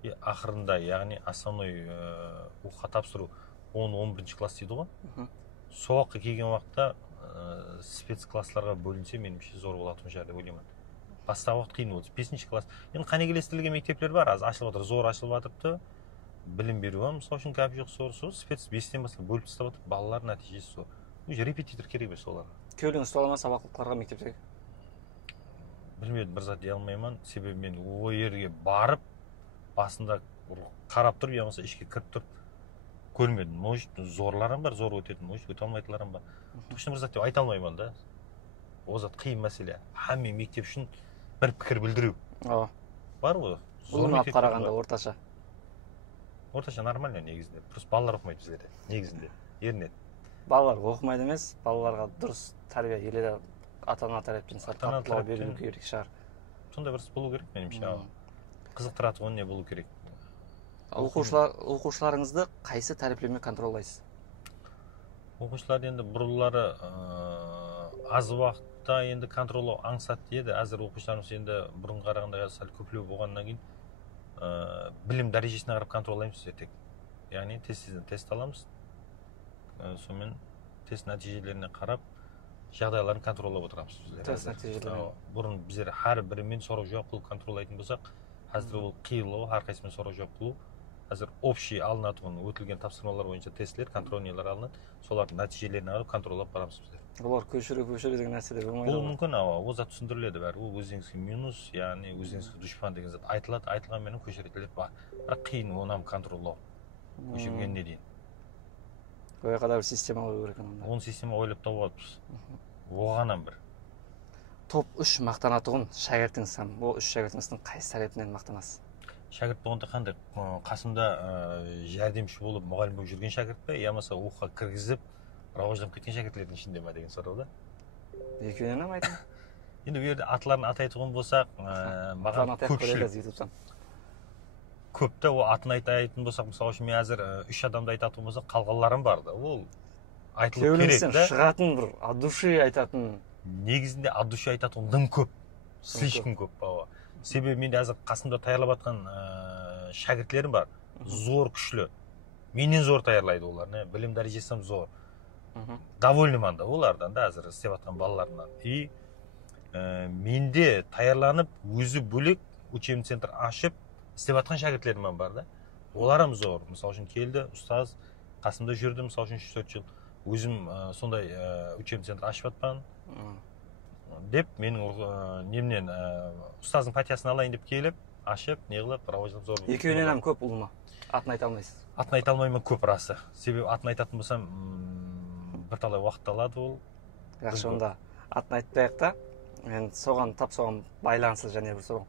И ақырында, яғни основной оқуға тапсыру 10-11 класс дейді ғой. Сол уақытқа келген уақытта спецклассларға бөлінсе, меніңше зор болатын шығар деп ойлаймын. Бастапқы уақыт қиын болды. 5 класс. Енді қанегелестірілген мектеплер бар, аз ашылып жатыр, зор ашылып жатырды. Білім беру бар, мысалы үшін гәп жоқ, сол спец 5-тен бастап бөліп тастап жатыр, балалар нәтижесі сол. Уже репетитор керек емес оларға. Кеудеңіз тола ма сабақтарға мектептегі? Білмедім, бір зат дей алмаймын, себебі мен ол жерге барып, басында қарап тұрып, я болмаса ішке кіріп тұрып көрмедім. Может, зорларым бар, зор өтетін, может, өте алмайтынларым бар. Точно бір зат деп айта алмаймын да. Ол зат қиын мәселе. Hamma мектеп үшін бір пікір білдіру. Бар ғой. Ұлына қарағанда орташа. Орташа нормально негізінде. Просто балалар оқымайды біздерде. Негізінде. Ерінеді. Балалар оқымайды емес, балаларға дұрыс тәрбие еледі ата-ана тараптан тартқылау беру керек шығар. Сондай бір болу керек меніңше. Қызықтырады ғой, не болу керек. Оқушыларыңызды қайсы тәрбиелеумен контролдайсыз? Оқушылар енді бұрылары аз уақытта енді контролы аңсатты еді. Әзір оқушыларымыз енді бұрын қарағанда сәл көплеу болғаннан кейін білім дәрежесіне қарап контролдаймыз тек. Яғни тест аламыз. Сонымен тест нәтижелеріне қарап жағдайларын контролдап отырамыз. Тест нәтижелерін. Бұрын біздер әр бірімен сұрау жауап қылып контролдайтын болсақ, қазір ол қиылу, әрқайсымен сұрау жауап қылу. Қазір общий алынатын өтілген тапсырмалар бойынша тестілер, контрольнелер алынады. Солардың нәтижелеріне қарап контролдап барамыз біздер. Олар көшіру деген нәрселер болмайды. Бұл мүмкін, ол зат түсіндіріледі бәрі. Ол өзіңізге минус, яғни өзіңізге дұшпан деген зат айтылады, айтылғанмен көшіретіледі бар. Бірақ қиын оны контролдау. Көшіргеніне дейін. Оя қада бір система болу керек онда. Оны система ойлап табуатпыз. Оғанан бір. Топ 3 мақтанатұғын шәкіртіңізсам, ол 3 шәкіртіңіздің қайсы тарапынан мақтанасыз? Шәкірт болғанда қандай? Қасымда жәрдемші болып, мұғалім болып жүрген шәкірт пе, ямаса оқуға кіргізіп, рауажданып кеткен шәкіртлердің ішінде ма деген сұрау да? Екеуінен ме айтың? Енді бұл жерде атын атайтұғын болсақ, маған көпшілік. Көпті ол атын айтайтын болсақ, мысалы үшін мен әзір 3 адамды айтатын болсақ, қалғанларым бар да. Ол айтылып керек да. Кеудеңізден шығатын бір от души айтатын. Негізінде от души айтатын дым көп. Слишком көп. Себебі менде әзір қасымда таярлап атқан шәкіртлерім бар. Зор күшлі. Менен зор таярлайды олар. Білім дәрежесім зор. Довольныман да олардан да әзір істеп атқан балаларымнан. И менде таярланып, өзі бөлек учебный центр ашып, істеп атқан шәкіртлерім бар да. Оларым зор. Мысал үшін келді, ұстаз қасымда жүрді, мысал үшін 3-4 жыл. Өзім сондай учебный центр ашып атпан. Деп менің немнен ұстаздың патиясын алайын деп келіп, ашып, неғылып, рауажданып зор. Екеуінен көп ұлыма? Атын айта алмайсыз? Атын айта алмаймын көп расы. Себебі атын айтатын болсам, бірталай уақыт алады ол. Жақсы, онда атын айтпайық та, мен соған байланысты және бір соған.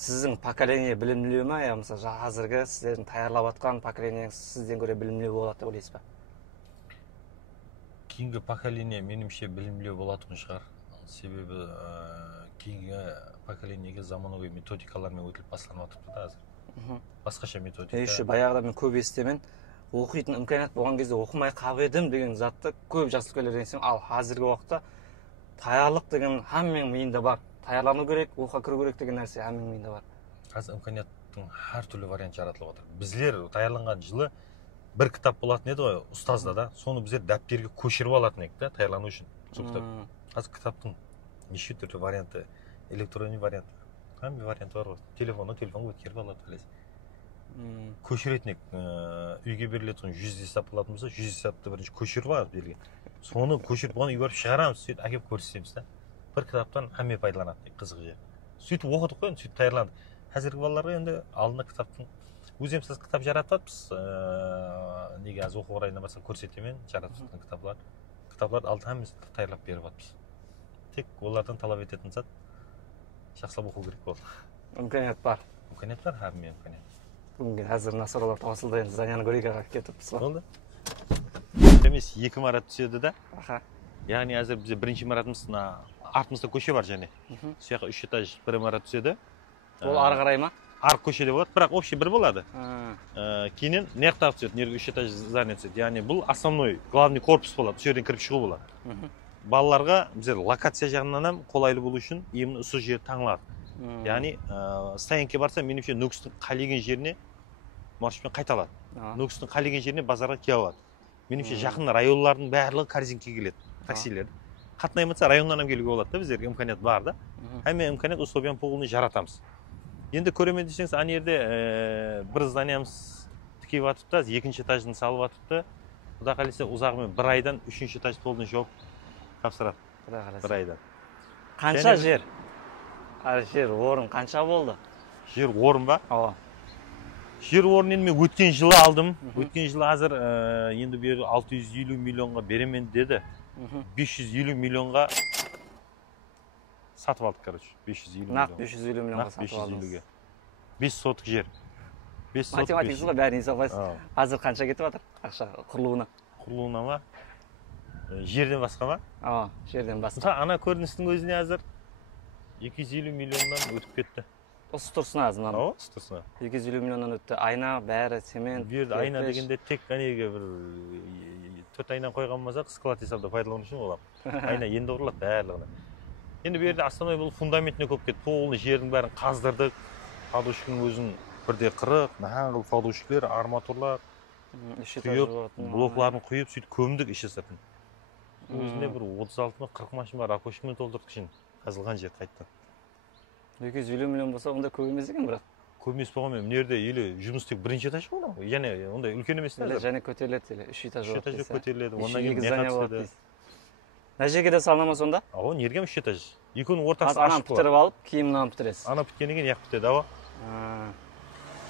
Сіздің поколение білімлеу ма, я мысалы қазіргі сіздердің таярлап атқан поколениеңіз сізден көре білімлеу болады деп ойлайсыз ба? Кейінгі поколение меніңше білімлеу болатын шығар. Себебі кейінгі поколениеге заманауи методикалармен өтіліп басқарып жатыр да әзір. Басқаша методика. Еще баяғыда мен көп естімен оқитын имканият болған кезде оқымай қалып едім деген затты көп жас үлкендерден естимін. Ал қазіргі уақытта таярлық деген hammaның миында бар. Таярлану керек, оқуға кіру керек деген нәрсе hammaның миында бар. Қазір имканияттың әр түрлі вариант жаратылып отыр. Біздер таярланған жылы бір кітап болатын еді ғой, ұстазда да. Соны біздер дәптерге көшіріп алатын едік та, таярлану үшін. Қазір кітаптың неше түрлі варианты, электронный вариант. Hamma вариант бар ғой. Телефонға өткеріп алады білесіз. Көшіретін үйге берілетін 100 есап болатын болса, 100 есапты бірінші көшіріп алады берген. Соны көшіріп болған үйге барып шығарамыз, сөйтіп әкеп көрсетеміз да. Бір кітаптан hamma пайдаланады, қызық жер. Сөйтіп оқыдық қой, сөйтіп таярландық. Қазіргі балаларға енді алдына кітаптың өзімсіз кітап жаратпаппыз. Неге аз оқу орайына барсақ көрсетемен жаратып жатқан кітаплар. Кітапларды алды hammasini таярлап беріп жатырмыз. Тек олардан талап ететін зат жақсылап оқу керек болды. Имканият бар. Имканият бар, hamma имканият. Бүгінгі әзір мына сұралар таусылды, енді Заняны Горикаға кетіппіз ба? Болды. Емес 2 марат түседі да. Яғни әзір бізде бірінші маратымыз артымызда көше бар және. Сояққа 3 этаж 1 марат түседі. Ол ары қарай ма? Арық көшеде болады, бірақ общий бір болады. Кейінен неқтағы түседі, нерге 3 этаж здание түседі. Яғни бұл основной, главный корпус болады, сол жерден кіріп шығу болады. балаларға біздер локация жағынан ham қолайлы болу үшін именно осы жер таңылады. Яғни стоянкаға барса, меніңше нүкістің қалеген жеріне маршрутпен қайталады. Нүкістің қалеген жеріне базарға келе алады. Меніңше жақын районлардың барлығы корзинке келеді, таксилер. Қатынаймаса районнан келуге болады да, біздерге имканият бар да. Әме имканият условияны полный жаратамыз. Енді көремен десеңіз, ана жерде бір зданиямыз тікеп атыпты, екінші этажын салып атыпты. Құда қаласа ұзағымен бір айдан үшінші этаж толығын жауып тапсырады. Бір айдан. Қанша жер? Жер орын қанша болды? Жер орын ба? Ооба. Жер орын енді мен өткен жылы алдым. Өткен жылы азыр енді бері 650 миллионға беремен деді. 550 миллионға сатып алдық, короче. 550 миллион. Нақ 550 миллионға сатып алдыңыз. 5 сотық жер. Математикасы ғой, бәрін есаптайсыз. Азыр қанша кетіп жатыр ақша құрылуына? Құрылуына ма? Жерден басқа ма? Ооба, жерден басқа. Ана көріністің өзіне азыр 250 миллионнан өтіп кетті. Осы тұрсына азыр мына. Ооба, осы тұрсына. 250 миллионнан өтті. Айна, бәрі, цемент. Берді айна дегенде тек әнеге бір 4 айнан қойған болсақ, склад есапта пайдалану үшін болам. Айна енді құрылады барлығына. Енді берді основной бұл фундаментіне көп кетті. Полный жердің бәрін қаздырдық. Подушканың өзін бірде 40, нағыл подушкалар, арматурлар, блокларын құйып, сөйтіп көмдік іші сыртын. Өзінде бір 36-40 машин бар, ракушкамен толтырдық үшін қазылған жер қайттан. 250 миллион болса, онда көп емес екен бірақ. Көп емес болғанмен, мына жерде жұмыс тек бірінші этаж болған ғой. Яғни ондай үлкен емес та. Және көтеріледі, 3 этаж болады. 3 этаж көтеріледі. Онdan кейін не қатысады? Мына жерге де салына ма сонда? Ау, нерге 3 этаж? Екеуінің ортасы ашық. Ананы бітіріп алып, кейін мынаны бітіресіз. Ана біткеннен кейін яқ бітеді, ау.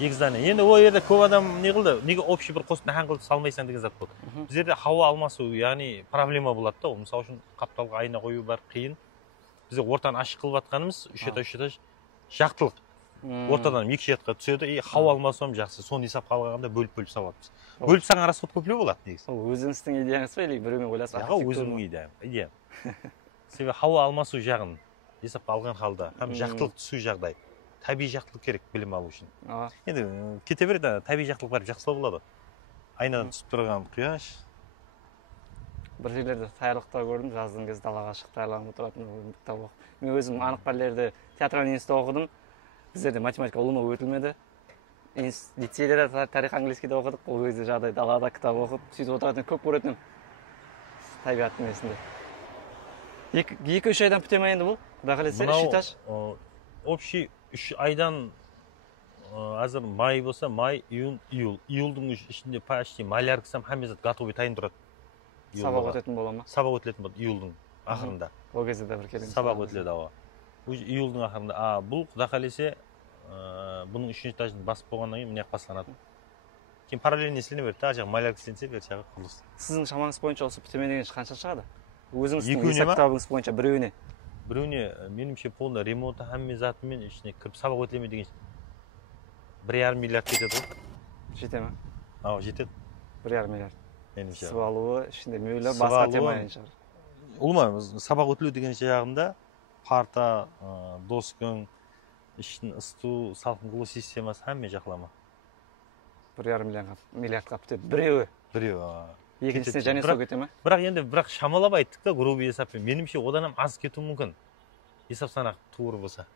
Екі здание. Енді ол жерде көп адам не қылды? Неге общий бір қосып нахан қылып салмайсың деген зат болды. Біздерде хауа алмасу, яғни проблема болады да. Мысалы үшін қапталға айна қою бар қиын. Бізде ортаны ашық қылып жатқанымыз 3 этаж жақтылық. Ортадан 2 жатқа түседі, хауа алмасу ham жақсы. Соны есапқа алғанда бөліп саламыз. Бөліп салған расход көплеу болады негізі. Ол өзіңіздің идеяңыз ба, или біреумен ойласып? Өзімнің идеям. Себебі хауа алмасу жағын есапқа алған халда, һәм жақтылық түсу жағдай. Табиғи жақтылық керек білім алу үшін. Енді кете береді, табиғи жақтылық барып жақсы болады. Айнадан түсіп тұрған құяш. Бір жерлерде таярлықта көрдім, жаздың кезде далаға шығып таярланып отыратын кітап оқып. Мен өзім анық пәлелерде театральный институтта оқыдым. Біздерде математика ұлыма өтілмеді. Лицейлерде тарих английскийде оқыдық. Ол кезде жағдай далада кітап оқып, сөйтіп отыратын көп көретін табиғаттың несінде. 2-3 айдан біте ме енді бұл? Құда қаласа 3 этаж? Общий 3 айдан азыр май болса, май, июнь, июль. Июльдің ішінде почти маляр кісам хамезат готовый тайын тұрады. Сабақ өтетін бола ма? Сабақ өтілетін болды июльдің ақырында. Ол кезде де бір келеміз. Сабақ өтіледі, ау. Июльдің ақырында. Бұл құда қалесе бұның 3-ші этажын басып болғаннан кейін міне басыланады. Кейін параллельно іслене берді, жағы маляр кісленсе бер жағы құрылыс. Сіздің шамаңыз бойынша осы бітеме деген қанша шығады? Өзіңіздің есеп кітабыңыз бойынша біреуіне? Біреуіне меніңше полный ремонты хамме затымен ішіне кіріп сабақ өтілеме деген 1,5 миллиард кетеді ғой. Жете ме? Ау, жетеді. 1,5 миллиард. Меніңше. Сып алуы, ішінде мейлі басқа темайын шығар. Ұлма, сабақ өтілу деген жағында парта, доскың, ішін ысту, салқын қылу системасы хамме жақлама. 1,5 миллиардқа бітеді. Біреуі? Біреуі. Екіншісіне және сол кете ме? Бірақ шамалап айттық та, грубый есаппен. Меніңше одан ham аз кету мүмкін. Есап санақ туыр болса.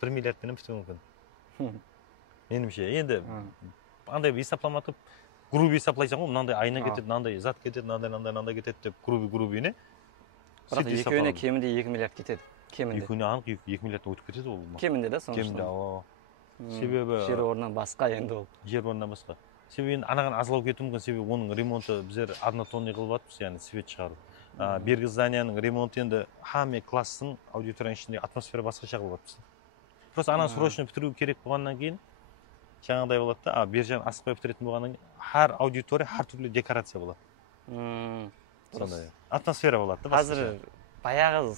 1 миллиардпен біту мүмкін. Меніңше. Енді андай есапламатып, грубый есаплайсаң ғой, мынандай айна кетеді, мынандай зат кетеді, мынандай кетеді деп грубый-не. Бірақ екеуіне кемінде 2 миллиард кетеді. Кемінде. Екеуіне анық 2 миллиардтан өтіп кетеді ол. Кемінде да соңғышта. Кемінде, ау. Себебі жер орнынан басқа енді ол. Жер орнынан басқа. Себебі енді анаған азлау кету мүмкін, себебі оның ремонты біздер однотонный қылып жатырмыз, яғни свет шығару. Бергі зданияның ремонты енді хаме класстың аудиторияның ішінде атмосфера басқаша қылып жатырмыз. Просто ананы срочно бітіру керек болғаннан кейін жаңағыдай болады да, бер жағын асықпай бітіретін болғаннан кейін har аудитория har түрлі декорация болады. Сондай атмосфера болады да. Қазір баяғы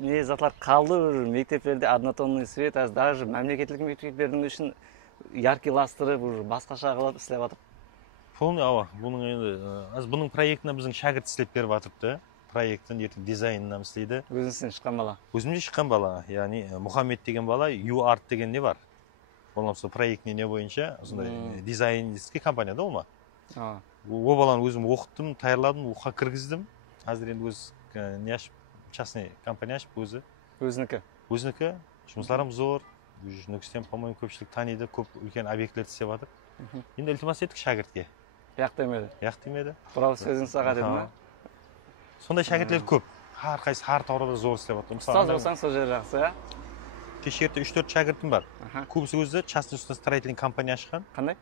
не затлар қалды, мектептерде однотонный свет, даже мемлекеттік мектептердің үшін яркий ластырып, басқаша қылып істеп жатыр. Полный ауа. Бұның проектіне біздің шәкірт істеп беріп жатырды. Проекттің ертең дизайнынан істейді. Өзіңізден шыққан бала? Өзімде шыққан бала. Яғни Мұхаммед деген бала, U-Art деген не бар. Болмаса проектіне не бойынша, сондай дизайнерский компанияда ол ма? Ол баланы өзім оқыттым, тайырладым, оққа кіргіздім. Қазір енді өз не ашып, частный компания ашып өзі. Өзінікі. Өзінікі, жұмысларым зор. Нүкістен, по-моему, көпшілік таниды, көп үлкен объектілерді істеп жатыр. Енді ілтимас еттік шәкіртке. Яқ демеді. Яқ демеді. Бұрау сөзін саға деді ма? Сондай шәкіртлер көп. Әрқайсысы әр таурада зор істеп жатыр. Ұстаз болсаң сол жер жақсы, иә? Кешерде 3-4 шәкіртім бар. Көбісі өзі частный строительный компания ашқан. Қандай?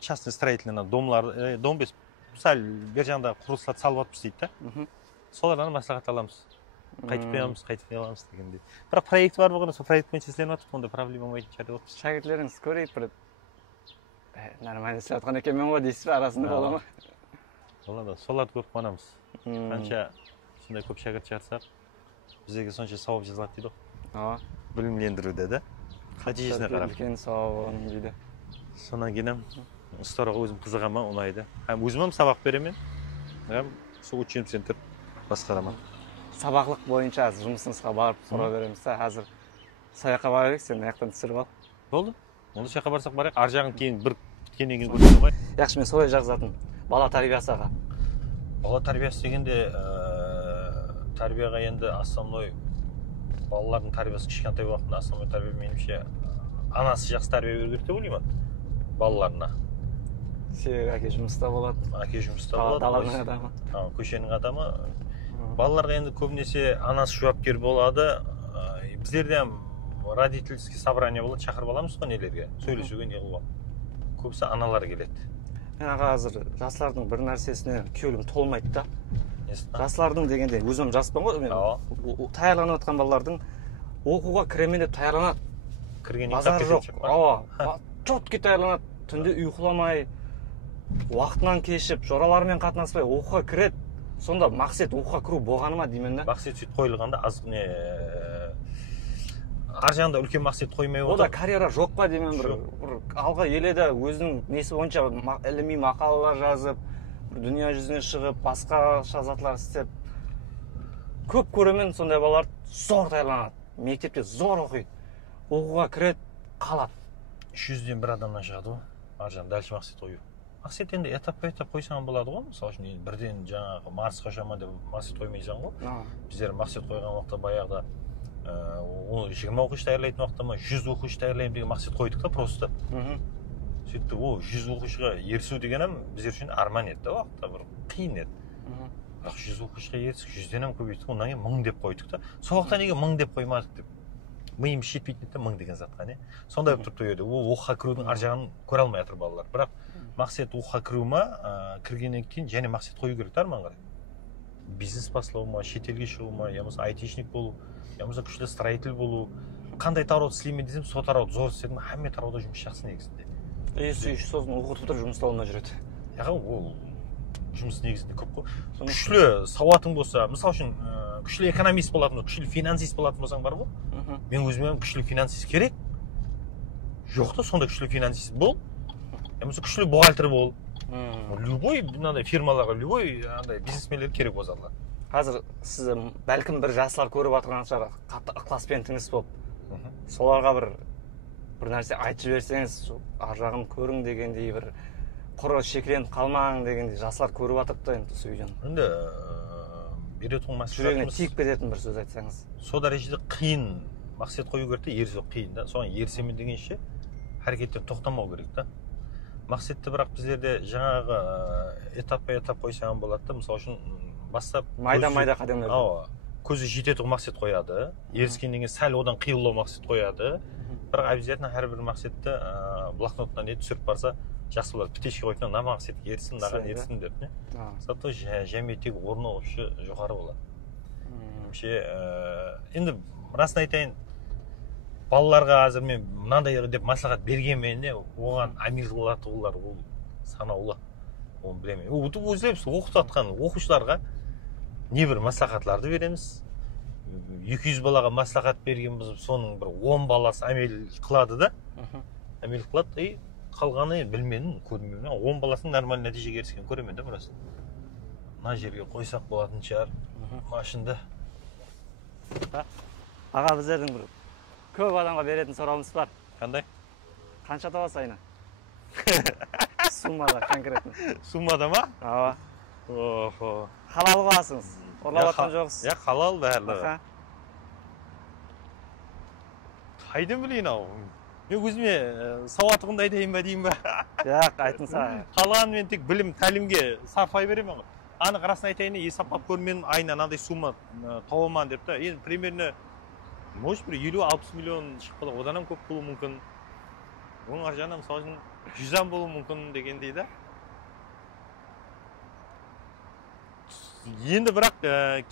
Частный строительный домлар, дом без, сәл бер жағында құрылыстарды салып жатырмыз дейді да. Солардан маслихат аламыз. Қайтып қоямыз дегендей. Бірақ проект бар болғанда, сол проект бойынша істеліп жатыр, онда проблема болмайтын шығар деп отырмыз. Шәкіртлеріңіз көрейік бір нормально істеп жатқан екенмін ғой дейсіз бе, арасында бола ма? Болады, соларды көріп қуанамыз. Қанша сондай көп шәкірт шығарсақ, біздерге сонша сауап жазылады дейді ғой. Білімлендіруде да. Нәтижесіне қарап. Үлкен сауап дейді. Сонан кейін ұстараға өзім қызығама, ұнайды. Өзімім сабақ беремін. Сол учебный центр басқарамын. Сабақлық бойынша жұмысыңызға барып сұра береміз. Қазір саяққа барайық, сен аяқтан түсіріп ал. Болды. Онда саяққа барсақ барайық. Ар жағын кейін бір біткеннен кейін көрсетіп қой. Яқшы, мен солай жазатын. Бала тәрбиесі аға. Бала тәрбиесі дегенде тәрбиеға енді основной балалардың тәрбиесі кішкентай уақытында основной тәрбие меніңше анасы жақсы тәрбие беру керек деп ойлаймын балаларына. Себебі әке жұмыста болады. Әке жұмыста болады. Даланың адамы. Көшенің адамы. Балаларға енді көбінесе анасы жауапкер болады. Біздерде родительский собрание болады, шақырып аламыз ғой нелерге, сөйлесуге не қылуға. Көбісі аналар келеді. Мен аға қазір жастардың бір нәрсесіне күйеуім толмайды да. Жастардың дегенде өзім жаспын ғой, мен таярланып жатқан балалардың оқуға кіремін деп таярланады. Базар жоқ. Четкий таярланады. Түнде ұйқыламай, уақытынан кешіп, жораларымен қатынаспай оқуға кіреді. Сонда мақсат оқуға кіру болғаны ма деймін да? Мақсат сөйтіп қойылғанда не ар жағында үлкен мақсат қоймай отыр. Ода карьера жоқ па деймін, бір алға еледі, өзінің несі бойынша іліми мақалалар жазып, дүния жүзіне шығып, басқаша затлар істеп. Көп көремін сондай балалар зор таярланады. Мектепте зор оқиды. Оқуға кіреді, қалады. 300-ден бір адамнан шығады ғой. Ар жағында дәлші мақсат қою. Мақсат енді этап-этап қойсаң болады ғой. Мысалы үшін бірден жаңағы Марсқа ұшамын деп мақсат қоймайсың ғой. Біздер мақсат қойған уақытта баяғыда 20 оқушы даярлайтын уақытта ма 100 оқушы даярлаймын деген мақсат қойдық та просто. Сөйтті, 100 оқушыға ерісу дегенім біздер үшін арман еді да уақытта, бір қиын еді. Бірақ 100 оқушыға ерістік, 100-ден көбейттік, одан кейін 1000 деп қойдық та. Сол уақытта неге 1000 деп қоймадық деп. Миым жетпейтін еді 1000 деген затқа не. Сондай болып тұрды еді. Ол оқуға кірудің ар жағын көре алмай жатыр балалар. Бірақ мақсат оқуға кіру ма, кіргеннен кейін және мақсат қою керек арман қарай. Бизнес бастау ма, шетелге шығу ма, я болмаса айтишник болу, я болмаса күшті строитель болу. Қандай тарауды істеймін десем, сол тарауды зор істедім, мен тарауда жұмыс жақсы негізінде. Сосын оқытып тұрып жұмыста олмай жүреді. Ол жұмыс негізінде көп қой. Күшлі сауатың болса, мысалы үшін күшлі экономист болатын, күшлі финансист болатын болсаң бар ғой. Мен өзіме күшлі финансист керек. Жоқ та, сонда күшлі финансист бол. Емесі күшлі бухгалтер бол. Любой фирмаларға, любой бизнесмендер керек болсалар. Қазір сіз бәлкім бір жасылар көріп жатқан шығар, қатты ықыласпен тыңыз болып. Соларға бір нәрсе айтып жіберсеңіз, ар жағын көрің дегендей, бір құры шекіреніп қалмаң дегендей жасылар көріп жатып та енді сол үйден. Енді беретін мақсат жүрегіне тиіп кететін бір сөз айтсаңыз. Сол дәрежеде қиын мақсат қою керек те, ерісу қиын да. Соған ерісемін дегенше әрекеттен тоқтамау керек та. Мақсатты бірақ біздерде жаңағы этап қойсаң болады да. Мысалы үшін бастап майда қадамдар. Көзі жететін мақсат қояды. Еріскеннен кейін сәл одан қиылу мақсат қояды. Бірақ обязательно әрбір мақсатты блокнотына не түсіріп барса жақсы болады. Птичке қойтын мына мақсат ерсін, мынаған ерсін деп не. Зато жәмиеттегі орны вообще жоғары болады. Вообще енді расын айтайын, балаларға қазір мен мынандай деп маслихат бергенмен не, оған амил қылатулар ол санаулы. Оны білемін. Өзілепсіз оқытып жатқан оқушыларға небір маслихатларды береміз. 200 балаға маслихат бергенбіз, соның бір 10 баласы амел қылады да. Амел қылады, қалғаны білмедім, көрмеймін. 10 баласының нормальный нәтижеге еріскен көремін да біраз. Мына жерге қойсақ болатын шығар машинды. Аға, біздердің бір көп адамға беретін сұрауымыз бар. Қандай? Қанша табасыз айына? Суммада конкретно. Суммада ма? Охо. Халал қыласыңыз. Ұрлап жатқан жоқсыз. Я халал барлығы. Аха. Қайдан білейін ау? Мен өзіме сауаттығымды айтайын ба деймін ба? Жоқ, айтыңыз. Қалған мен тек білім, тәлімге сарфай беремін ғой. Анық расын айтайын, есаптап көрмен айына мынандай сума табаман деп та. Енді примерно может бір 50-60 миллион шығып қалады. Одан көп болуы мүмкін. Оның ар жағынан мысалы үшін 100 болуы мүмкін дегендей да. Енді бірақ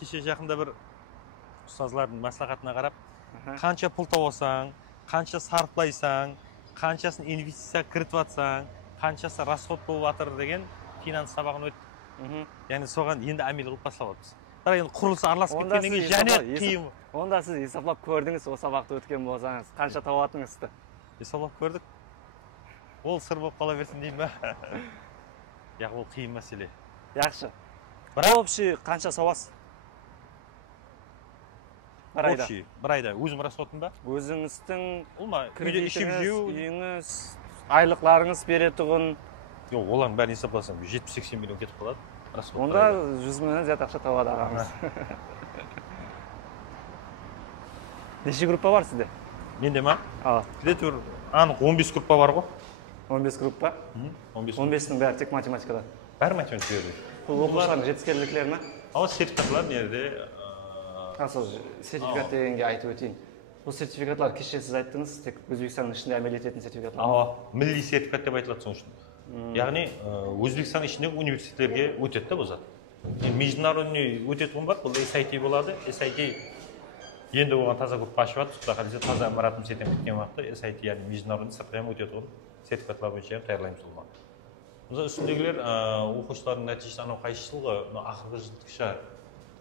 кеше жақында бір ұстазлардың маслихатына қарап, қанша пұл тауасаң, қанша сарфлайсаң, қаншасын инвестиция кіртіп атсаң, қаншасы расход болып жатыр деген финанс сабағын өттік. Яғни соған енді әмел қылып басталаппыз. Бірақ енді құрылыс араласып кеткеннен кейін және қиын. Онда сіз есаплап көрдіңіз, осы сабақты өткен болсаңыз, қанша табатыңызды? Есаплап көрдік. Ол сыр болып қала берсін деймін ба? Яғни ол қиын мәселе. Яқшы. Общий қанша сауасыз? Бір айда. Общий, бір айда. Өзім расходым ба? Өзіңіздің кредитіңіз, үйіңіз, айлықларыңыз беретұғын. Жоқ, олардың бәрін есапласам 70-80 миллион кетіп қалады. Онда 100 миллион зят ақша табады ағамыз. Неше группа бар сізде? Менде ма? Где-то бір анық 15 группа бар ғой. 15 группа? 15-дің бәрі тек математикада? Бәрі математикада. Бұл оқушылардың жетіскерліктері ма? Сертификатлар нерде? Сол сертификат дегенге айтып өтейін. Бұл сертификатлар кеше сіз айттыңыз, тек Өзбекстанның ішінде әмел ететін сертификатлар. Милли сертификат деп айтылады соның үшін. Яғни Өзбекстан ішіндегі университеттерге өтеді да бұл зат. Международный өтетін бар, бұл SIT болады. SIT енді оған таза группа ашып жатыр. Құда қаласа таза маратым сетен біткен уақытта SIT, яғни международный сыртқа өтетін сертификатлар бойынша даярлаймыз ол. Бұл үстіндегілер оқушылардың нәтижесі анау қайсы жылғы, ақырғы жылдық шығар.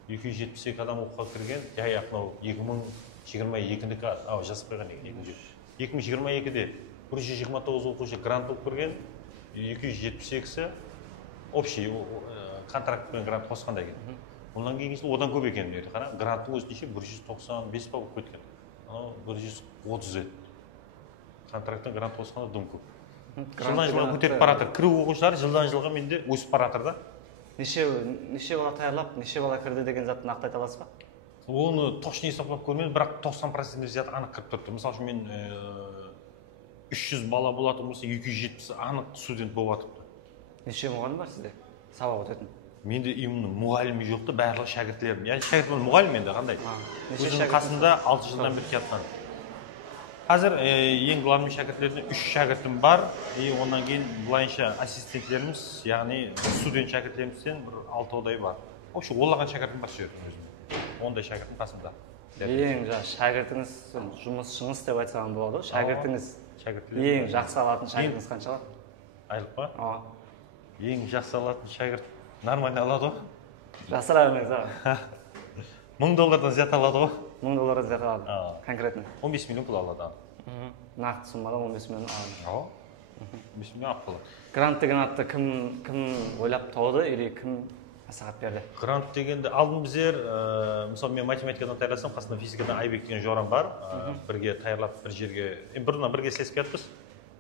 272 адам оқуға кірген, яй ақнау 2022-дегі, жазып қойған екен. 2022-де 129 оқушы грант болып кірген, 272-сі общий контрактпен грант қосқанда екен. Ондан кейін одан көп екен. Гранттың өзі неше 195 ба болып кеткен. 130 еді. Контракттың грант қосқанда дым көп. Жылдан жылға көтеріп баратыр. Кіру оқушылар жылдан жылға менде өсіп баратыр да. Неше бала таярлап, неше бала кірді деген затты нақты айта аласыз ба? Оны точно есаплап көрмедім, бірақ 90% зат анық кіріп тұрды. Мысалы үшін мен 300 бала болатын болса, 270 анық студент болып жатыпты. Неше мұғалім бар сізде? Сабақ өтетін? Менде именно мұғалімі жоқты, барлығы шәкіртлерім. Яғни шәкіртім мұғалім менде қандай? Өзінің қасында 6 жылдан бері жатқан. Қазір ең главный шәкіртлерден 3 шәкіртім бар, ондан кейін былайынша ассистенттеріміз, яғни студент шәкірттерімізден 6-дай бар. Вообще олаған шәкіртім бар сөйтіп өзім. Ондай шәкіртім қасында. Ең шәкіртіңіз жұмысшыңыз деп айтсам болады. Шәкіртіңіз ең жақсы алатын шәкіртіңіз қанша алады? Айлық па? Ең жақсы алатын шәкірт нормально алады ғой? Жасыра бермеңіз. $1000 зят алады ғой? $1000 зят алады. Конкретно? 15 миллион пұл алады. Нақты суммада 15 миллион алады. 15 миллион алып қалады. Грант деген атты кім ойлап тауды, или кім насихат берді? Грант дегенде алдын біздер, мысалы мен математикадан таярласам, қасында физикадан Айбек деген жорам бар. Бірге таярлап бір жерге, бірге слесіп кетпіз.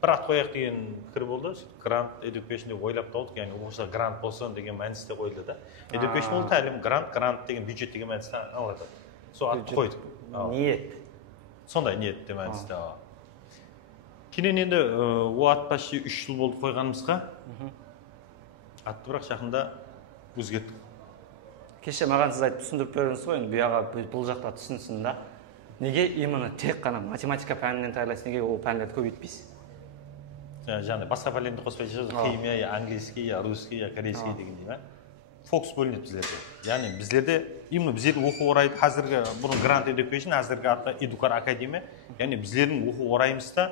Бір ат қояқ деген пікір болды. Грант, education деп ойлап тауылдық, яғни оқушылар грант болсын деген мәністе қойылды да. Education ол тәлім, грант деген бюджет деген мәністе алады. Сол атты қойдық. Ниет. Сондай ниет деп мәністе. Кейін енді о ат почти 3 жыл болды қойғанымызға. Атты бірақ жақында өзгерттік. Кеше маған сіз айтып түсіндіріп бердіңіз ғой, бұяға бұл жақта түсінсін да. Неге именно тек қана математика пәнінен таярлайсыз, неге ол пәнлерді көбейтпейсіз? Жаңағыдай басқа пәнлерді қоспай жүрсіз, химия, английский, русский, корейский дегендей ме? Фокус бөлінеді біздерде. Яғни біздерде именно біздердің оқу орайы қазіргі бұрын грант education, әзіргі атты Educar Академия, яғни біздердің оқу орайымызда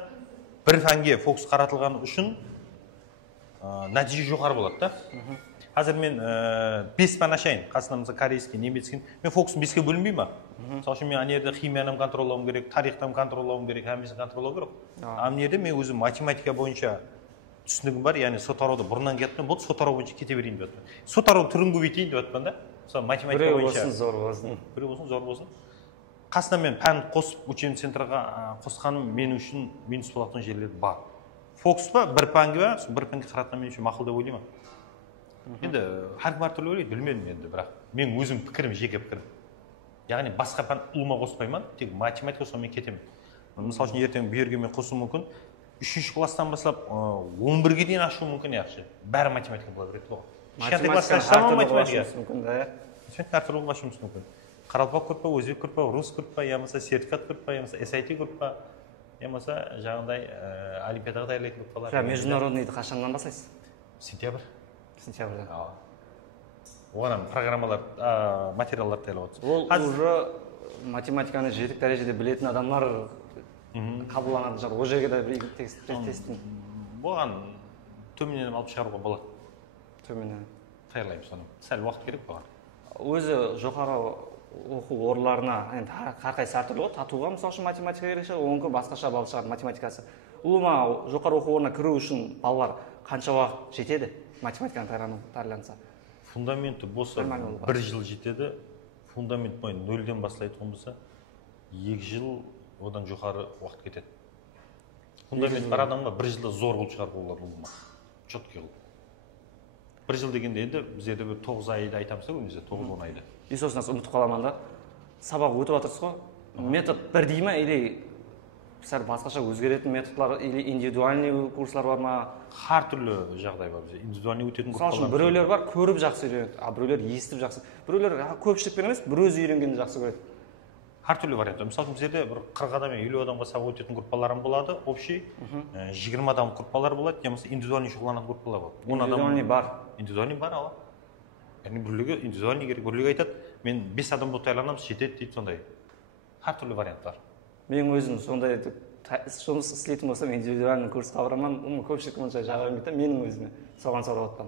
бір фәнге фокус қаратылғаны үшін нәтиже жоғары болады да. Қазір мен 5 пән ашайын, қасында мысалы корейский, немецкий, мен фокусым 5-ке бөлінбей ма? Мысалы үшін мен анерде химияны контроллауым керек, тарихтан контроллауым керек, әмесін контроллау керек. Анерде мен өзім математика бойынша түсінігім бар, яғни сотарауды бұрыннан кеттім, болды сотарау бойынша кете берейін деп жатпын. Сотарау түрін көбейтейін деп жатпын да. Мысалы математика бойынша. Біреу болсын, зор болсын. Біреу болсын, зор болсын. Қасында мен пән қосып, учебный центрға қосқаным мен үшін минус болатын жерлер бар. Фокус па, бір пәнге ба, бір пәнге қаратқан мен үшін мақұл деп ойлаймын. енді әркім әртүрлі ойлайды, білмедім енді, бірақ мен өзім пікірім, жеке пікірім. Яғни басқа пән ұлыма қоспаймын, тек математика сонымен кетемін. Мысалы үшін ертең бүйерге мен қосуым мүмкін, 3-ші класстан бастап 11-ге дейін ашу мүмкін, яқшы. Бәрі математика бола береді ғой. Кішкентай класста ашсам математика. Әртүрлі ұлғашуымыз мүмкін. Қаралпақ көріп па, өзбек көріп па, рус көріп па, я болмаса сертификат көріп па, я болмаса SAT көріп па, я болмаса жаңағыдай олимпиадаға даярлайтын болып қалар. Международныйды қашаннан бастайсыз? Сентябрь. Сентябрьда. Оған материалдар таярлап отырсыз. Ол уже математиканы жетік дәрежеде білетін адамдар қабылданатын шығар. Ол жерге де бір тесттің. Бұған төменнен алып шығаруға болады. Төменнен. Таярлаймыз соны. Сәл уақыт керек бұған. Өзі жоғары оқу орындарына енді әрқайсысы әртүрлі ғой. Татуға мысалы үшін математика керек шығар, оңғы басқаша балл шығар математикасы. Ұлыма жоғары оқу орнына кіру үшін балалар қанша уақыт жетеді математиканы тәрбиеленсе? Фундаменті болса 1 жыл жетеді, фундамент бойын 0-ден бастайтын болса 2 жыл одан жоғары уақыт кетеді. Фундамент бар адамға 1 жылда зор болып шығарып олар ұлыма. Четкий қылып. 1 жыл дегенде енді біздерде бір 9 айды айтамыз өмізде, 9-10 айды. И сосын ұмытып қаламын да, сабақ өтіп жатырсыз ғой, метод бір дей ма, или сәл басқаша өзгеретін методлар, или индивидуальный курслар бар ма? Har түрлі жағдай бар бізде. Индивидуальный өтетін группалар. Мысалы үшін біреулер бар, көріп жақсы үйренеді, а біреулер естіп жақсы. Біреулер көпшілікпен емес, бір өзі үйренгенді жақсы көреді. Har түрлі вариант. Мысалы біздерде бір 40 адам мен 50 адамға сабақ өтетін группаларым болады, общий 20 адам группалар болады, немесе индивидуальный шұғыланатын группалар болады. Индивидуальный бар. Индивидуальный бар, ала. Яғни бірлігі индивидуальный керек, бірлігі айтады, мен 5 адам болып таярланамыз, жетеді дейді сондай. Har түрлі вариант бар. Мен өзім сондай жұмыс істейтін болсам, индивидуальный курсқа барамын, көпшілік мұнша жағайым кетті, менің өзіме соған сұрап отқан.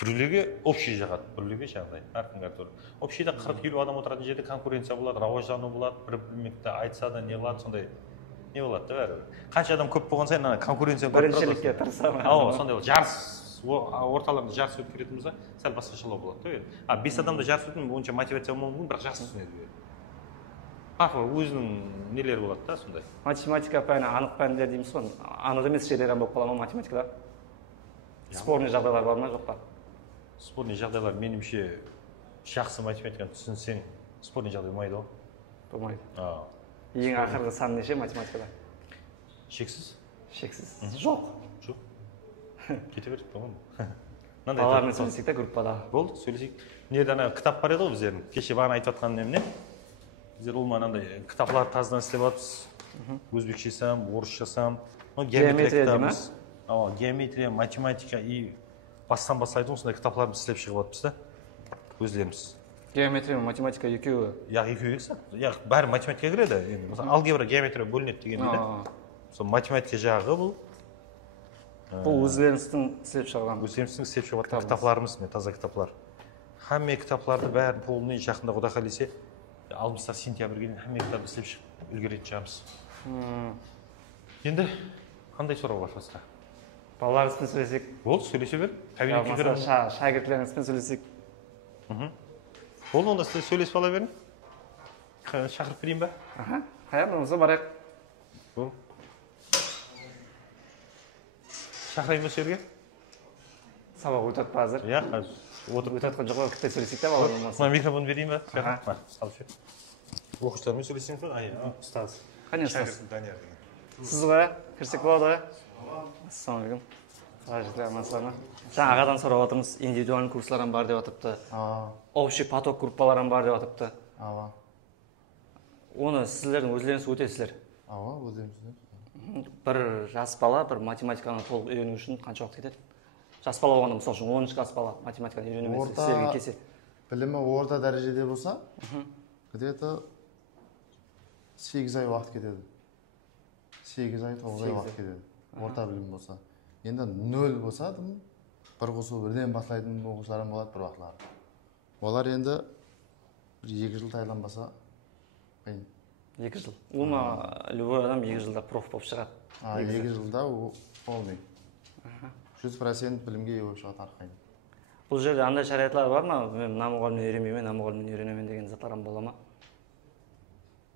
Бірлігі общий жағады, бірлігі жағдай, әркім әртүрлі. Общийда 40-50 адам отыратын жерде конкуренция болады, рауаждану болады, бір білмекті айтса да не болады, сондай не болады да бәрі. Қанша адам көп болған сайын конкуренция көп. Біріншілікке тырысамын. Сондай ол жарыс орталарында жарыс өткеретін болса, сәл басқашалау болады да. 5 адамда жарыс өтетін онша мотивация болмауы мүмкін, бірақ жақсы түсінеді. Өзінің нелері болады да сондай. Математика пәні анық пәндер дейміз ғой. Анық емес шебер болып қала ма математикада? Спорный жағдайлар бар ма, жоқ па? Спорный жағдайлар меніңше жақсы математиканы түсінсең, спорный жағдай болмайды ғой. Болмайды. Ең ақырғы сан неше математикада? Шексіз. Шексіз. Жоқ. Жоқ. Кете бердік, по-моему. Балалармен сөйлесейік та группада. Болды, сөйлесейік. Нерде ана кітап бар еді ғой біздердің. Кеше бағана айтып жатқан немне. Біздер ол мынандай кітаплар таздан істеп жатырмыз. Өзбекше сам, орысша сам. Геометрия кітабымыз. Геометрия, математика и бастан бастайтын осындай кітапларды істеп шығып жатырмыз да. Өздеріміз. Геометрия мен математика екеуі. Екеуі екісі. Бәрі математика кіреді. Алгебра, геометрия бөлінеді деген де. Сол математика жағы бұл. Бұл өздеріңіздің істеп шығарған. Өздеріміздің істеп шығып жатқан кітапларымыз, таза кітаплар. Хамме кітапларды бәрін полный жақында Құда қаласа алмыстар сентябрьге дейін хамме кітапты істеп шығып үлгеретін шығамыз. Енді қандай сұрау бар басқа? Балаларыңызбен сөйлесек. Болды, сөйлесе бер. Кабинетке кіріп. Шәкіртлеріңізбен сөйлесек. Болды, онда сіз сөйлесіп ала берің. Шақырып берейін ба? Қайырмыз барайық. Болды. Шақырайын ба сөйлге? Сабақ өтеді па қазір? Иә, қазір. Өтіп жатқан жоқ қой, кітте сөйлесейік та балалар болмаса. Мына микрофон берейін ба? Салып жер. Оқушылармен сөйлесеңіз ба? Ұстаз. Қане ұстаз? Сіз ғой, кірсек болады ғой? Ассалаумағалейкум. Қалай жетілер амансыздар ма? Жаңа ағадан сұрап отырмыз, индивидуальный курслардан бар деп жатыпты. Общий поток группалардан бар деп жатыпты. Оны сіздердің өздеріңіз өтесіздер? Өздеріміз. Бір жас бала, бір математиканы толық үйрену үшін қанша уақыт кетеді? Жас бала болғанда, мысалы үшін 10-шы класс бала математиканы үйренемесе, сіздерге келсе. Білімі орта дәрежеде болса, где-то 8 ай уақыт кетеді. 8 ай, 9 ай уақыт кетеді. Орта білім болса. Енді 0 болса, бір қосу бірден бастайтын оқушыларым болады бір уақытлар. Олар енді 2 жыл тайланбаса қиын. 2 жыл. Оны любой адам 2 жылда проф болып шығады. 2 жылда полный. 100% білімге ие болып шығады арқайын. Бұл жерде андай шариғатлар бар ма? Мен мына мұғалімнен үйренбеймін, мына мұғалімнен үйренемін деген заттар бола ма?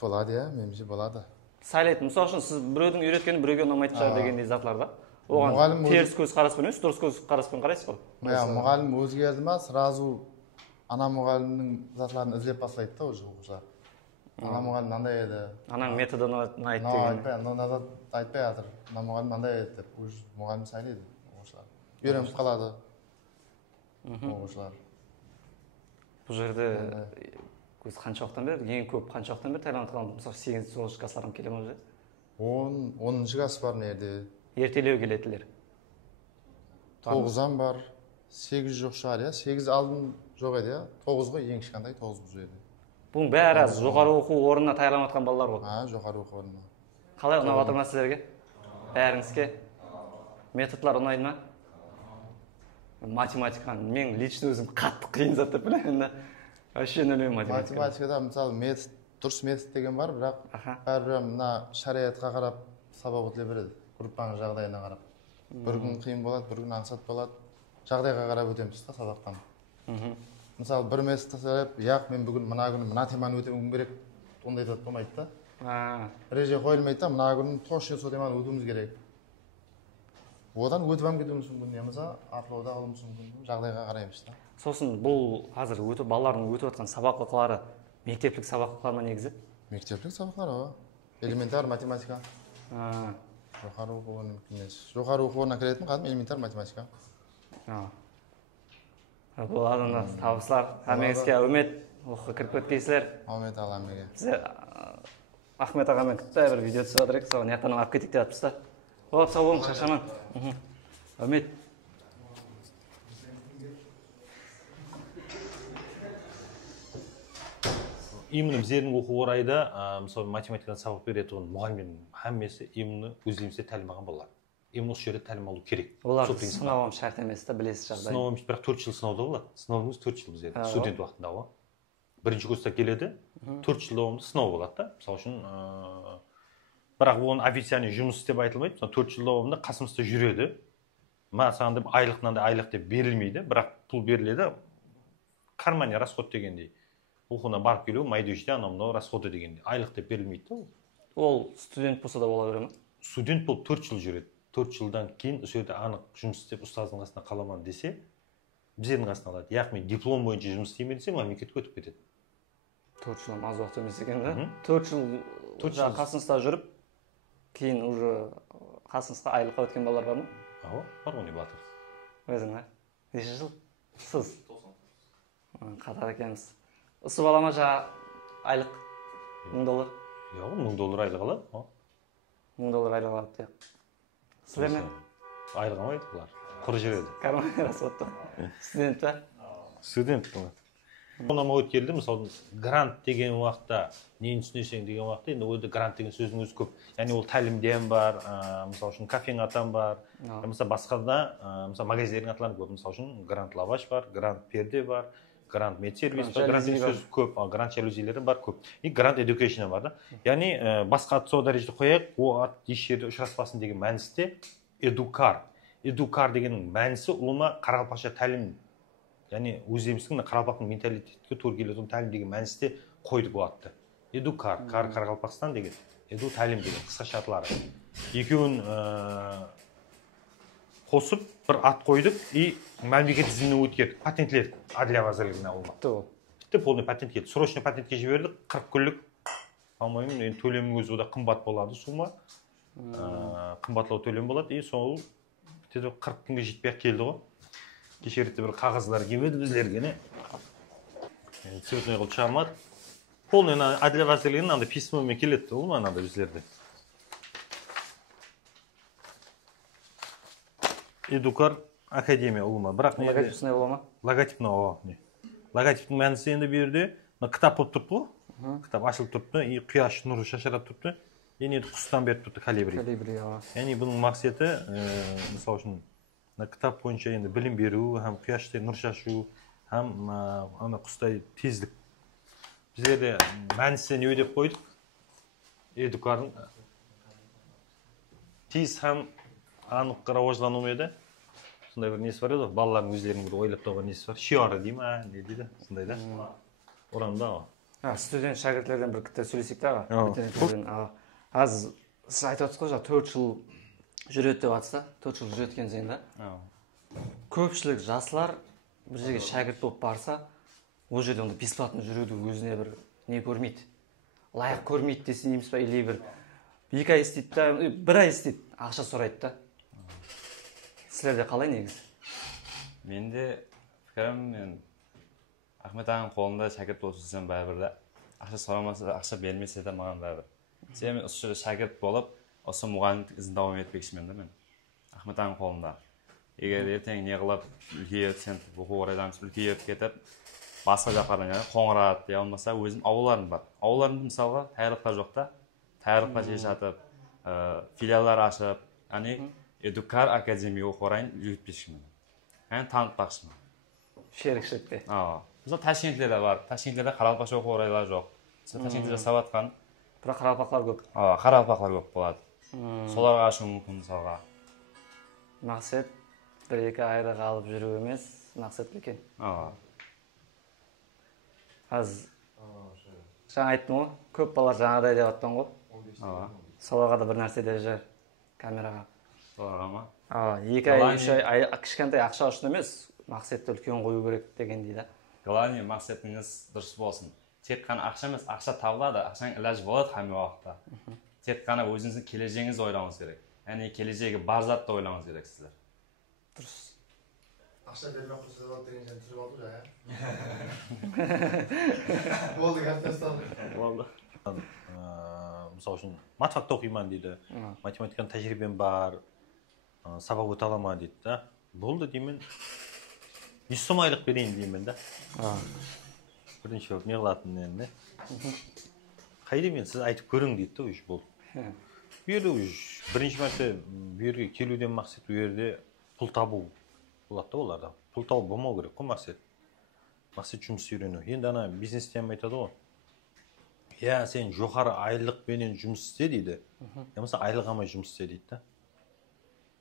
Болады, иә, меніңше болады. Сайлайтын. Мысалы үшін сіз біреудің үйреткені біреуге ұнамайтын шығар дегендей затлар да? оған теріс көзқараспен емес, дұрыс көзқараспен қарайсыз ғой. Мұғалім өзгерді ма, сразу ана мұғалімнің затларын іздеп бастайды да уже оқушылар. Ана мұғалім мынандай еді. Ананың методы ұнайды деген. Айтпай жатыр. Ана мұғалім мынандай еді деп, уже мұғалім сайлайды оқушылар. Үйреніп қалады оқушылар. Бұл жерде көз қанша уақыттан бері, ең көп қанша уақыттан бері Таиландқа қалдым? Мысалы 8-9 класстардан келе ме уже? 10-10 класс бар нерде. Ертелеу келетілер. 9-дан бар. 8 жоқ шығар, иә? 8 алдын жоқ еді, иә? 9 ғой, ең кішкентай 9 бұл жерде. Бұның бәрі жоғары оқу орнына даярланып жатқан балалар ғой. Жоғары оқу орнына. Қалай ұнап жатыр ма сіздерге? Бәріңізге методтар ұнайды ма? Математиканы мен лично өзім қатты қиын зат деп білемін да. Вообще нөлмеймін математиканы. Математикада мысалы метод, дұрыс метод деген бар, бірақ бәрібір мына шариғатқа қарап сабақ өтіле береді. Группаның жағдайына қарап. Бір күн қиын болады, бір күн аңсат болады. Жағдайға қарап өтеміз да сабақтан. Мысалы бір метод tasarab, яқ мен бүгін мына күні мына теманы өтуім керек, ондай зат болмайды да. Ереже қойылмайды да, мына күні точно сол теманы өтуіміз керек. Одан өтіп алып кетуіміз мүмкін, немесе артылуда қалуымыз мүмкін, жағдайға қараймыз да. Сосын бұл қазір балалардың өтіп жатқан сабақ оқулары мектептік сабақ оқулар ма негізі? Мектептік сабақтар ғой. Элементар математика. Жоғары оқу орны емес. Жоғары оқу орнына кіретін қадым элементар математика. Бұл адамдар табыстар, әмеңізге үміт, оқуға кіріп кеткейсілер. Үміт аламеге. Бізде Ахмет ағамен күтті бір видео түсіп жатыр ек, соған яқтан алып кетейік деп жатырмыз да. Оп, сау болың, шаршаман. Үміт. Именно біздердің оқу орайда, мысалы математикадан сабақ беретін мұғалімнің әммесі именно өздерімізде тәлім алған балалар. Именно осы жерде тәлім алу керек. Олар сынауым шарт емес та, білесіз жағдай. Сынауым бірақ 4 жыл сынауда болады. Сынауымыз 4 жыл біздерде, студент уақытында ғой. Бірінші курста келеді, 4 жыл давамды сынау болады да. Мысалы үшін, бірақ оның официальный жұмыс деп айтылмайды. 4 жыл давамында қасымызда жүреді. Саған деп айлықтан да айлық деп берілмейді, бірақ пұл беріледі. Кармане расход дегендей. Оқуына барып келу, майдүйште анау расходы дегенде. Айлық деп берілмейді да ол. Ол студент болса да бола бере ме? Студент болып 4 жыл жүреді. 4 жылдан кейін осы жерде анық жұмыс істеп ұстаздың қасына қаламан десе, біздердің қасына алады. Яғни диплом бойынша жұмыс істеймін десе, мемлекетке өтіп кетеді. 4 жыл аз уақыт емес екен да? 4 жыл қасыңызда жүріп, кейін уже қасыңызда айлыққа өткен балалар бар ма? Бар ғой не батыр. Өзің, неше жыл? Сіз? Қатар екенбіз. Ысы бала ма жаңа айлық? $1000? $1000 айлық алады. $1000 айлық алады деп. Сіздер ме? Айлық алмайды бұлар. Құр жүреді. Карман расходты. Студент па? Студент болады. Онама өткелді, мысалы, грант деген уақытта, нені түсінесең деген уақытта, енді ойда грант деген сөздің өзі көп. Яғни ол тәлімден бар, мысалы үшін кафең атан бар, мысалы басқада, мысалы магазиндердің аталары көп. Мысалы үшін грант лаваш бар, грант перде бар, грант медсервис бар, грант деген сөз көп, грант жалюзилері бар көп. И грант education бар да. Яғни басқа ат сол дәрежеде қояйық, ол ат еш жерде ұшыраспасын деген мәністе эдукар. Эдукар дегеннің мәнісі ұлыма қарақалпақша тәлім. Яғни өздеріміздің қарақалпақтың менталитетке тура келетін тәлім деген мәністе қойдық бұл атты. Эдукар, Қарақалпақстан деген, эду тәлім деген қысқаша аттары. Екеуін қосып бір ат қойдық и мемлекет тізіміне өткердік, патентледік Әділия вазирлігіне алма. Тіпті полный патент келді. Срочный патентке жібердік, 40 күнлік. Алмаймын, енді төлемнің өзі ода қымбат болады сума. Қымбатлау төлем болады и сол 40 күнге жетпей келді ғой. Кеше ретте бір қағаздар келмеді біздерге. Цветной қылып шығармады. Полный Әділия вазирлігінің андай письмомен келеді ол ма анда біздерде. Эдукар академия ұлыма. Бірақ логотипсіне бола ма? Логотипіне оға. Логотиптің мәнісі енді берді. Кітап болып тұрды ғой. Кітап ашылып тұрды. И құяш нұры шашырап тұрды. Енді құстан беріп тұрды калибри. Яғни бұның мақсаты, мысалы үшін, кітап бойынша енді білім беру, һәм құяштай нұр шашу, һәм құстай тездік. Біздерде мәнісі не деп қойдық? Эдукардың тез һәм анық рауажлану еді. Сондай бір несі бар еді, балалардың өздерінің бір ойлап тауған несі бар. Шиары дей ма, не дейді, сондай да. Орамда ғой. Студент шәкіртлерден бір кітті сөйлесек та аға. Аз сіз айтып отырсыз ғой, 4 жыл жүреді деп жатса, 4 жыл жүреді екенсің да. Көпшілік жаслар бір жерге шәкірт болып барса, ол жерде онда бесплатно жүруді өзіне бір не көрмейді. Лайық көрмейді десе неміз ба, или бір 2 ай істейді да, 1 ай істейді, ақша сұрайды да. Сіздерде қалай негізі? Менде пікірім, мен Ахмет ағаның қолында шәкірт болып жүрсем бәрібір де, ақша сұрамаса, ақша бермесе де маған бәрібір. Себебі мен осы жерде шәкірт болып, осы мұғалімдік ізін дауам етпекшімін да мен. Ахмет ағаның қолында. Егер ертең не қылып, үлкейіп, сен оқу орайдан үлкейіп кетіп, басқа жақтардан Қоңырат, я болмаса өзім аулаларым бар. Аулаларымды мысалға таярлықта жоқ та, таярлыққа жер жатып, филиалдар ашып, Эдукар академия оқу орайын үйретпекшімін. Танытпақшымын. Шерікшілікте. Мысалы Ташкенттерде бар. Ташкенттерде Қарақалпақша оқу орайлары жоқ. Ташкентте жасап жатқан. Бірақ қарақалпақтар көп. Қарақалпақтар көп болады. Соларға ашу мүмкін мысалға. Мақсат 1-2 айда қалып жүру емес, мақсат екен. Жаңа айттым ғой, көп балалар жаңадай деп аттан ғой. Соларға да бір нәрсе де жер камераға. Соларға ма? 2 ай, 3 ай кішкентай ақша үшін емес, мақсатты үлкен қою керек деген дейді. Главное, мақсатыңыз дұрыс болсын. Тек қана ақша емес, ақша табылады, ақшаның ілажы болады қаме уақытта. Тек қана өзіңіздің келешегіңізді ойлауыңыз керек. Яғни келешегі бар затты ойлауыңыз керек сіздер. Дұрыс. Ақша бермей қойса да деген жан түсіріп алды ja. Болды, кәптестан. Болды. Мысалы үшін матфакта оқиман дейді, математиканың тәжірибем бар, сабақ өте аламын дейді да. Болды деймін, 100 сом айлық берейін деймін да. Бірінші болып не қылатын енді. Қайда мен сіз айтып көрің дейді да, уже болды. Бірінші мәрте берге келуден мақсат жерде пұл табу болады да оларда. Пұл табу болмау керек қой мақсат. Мақсат жұмыс үйрену. Енді ана бизнесте айтады ғой. Сен жоғары айлықпенен жұмыс істе дейді. Болмаса айлық алмай жұмыс істе дейді да.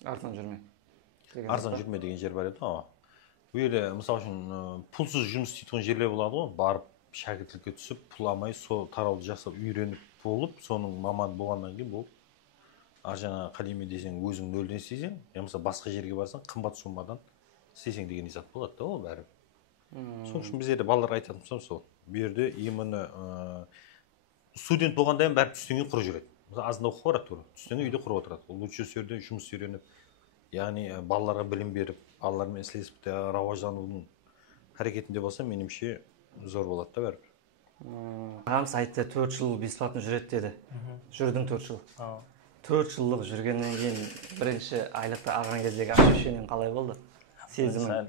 Арзан жүрме. Арзан жүрме деген жер бар еді ғой. Бұл жерде мысалы үшін пұлсыз жұмыс істейтін жерлер болады ғой. Барып шәкірттікке түсіп, пұл алмай, сол тарауды жасап үйреніп болып, соның маман болғаннан кейін болып, жаңа қалеме десең өзің нөлден істесең, болмаса басқа жерге барсаң қымбат суммадан істесең деген зат болады да ол бәрі. Сол үшін біздерде балаларға айтатын сол. Бұл жерде именно студент болғанда бәрі түстен кейін құрып жүреді. Азында оқып барады, түстен кейін үйде құрып отырады. Лучше жерде жұмыс үйреніп, яғни балаларға білім беріп, балалармен ілесіп рауажданудың әрекетінде болса, меніңше зор болады да бәрібір. Ағамыз айтты, 4 жыл бесплатно жүреді деді. Жүрдің 4 жыл. 4 жылдық жүргеннен кейін бірінші айлықты алған кездегі ощущениең қалай болды? Сезімің?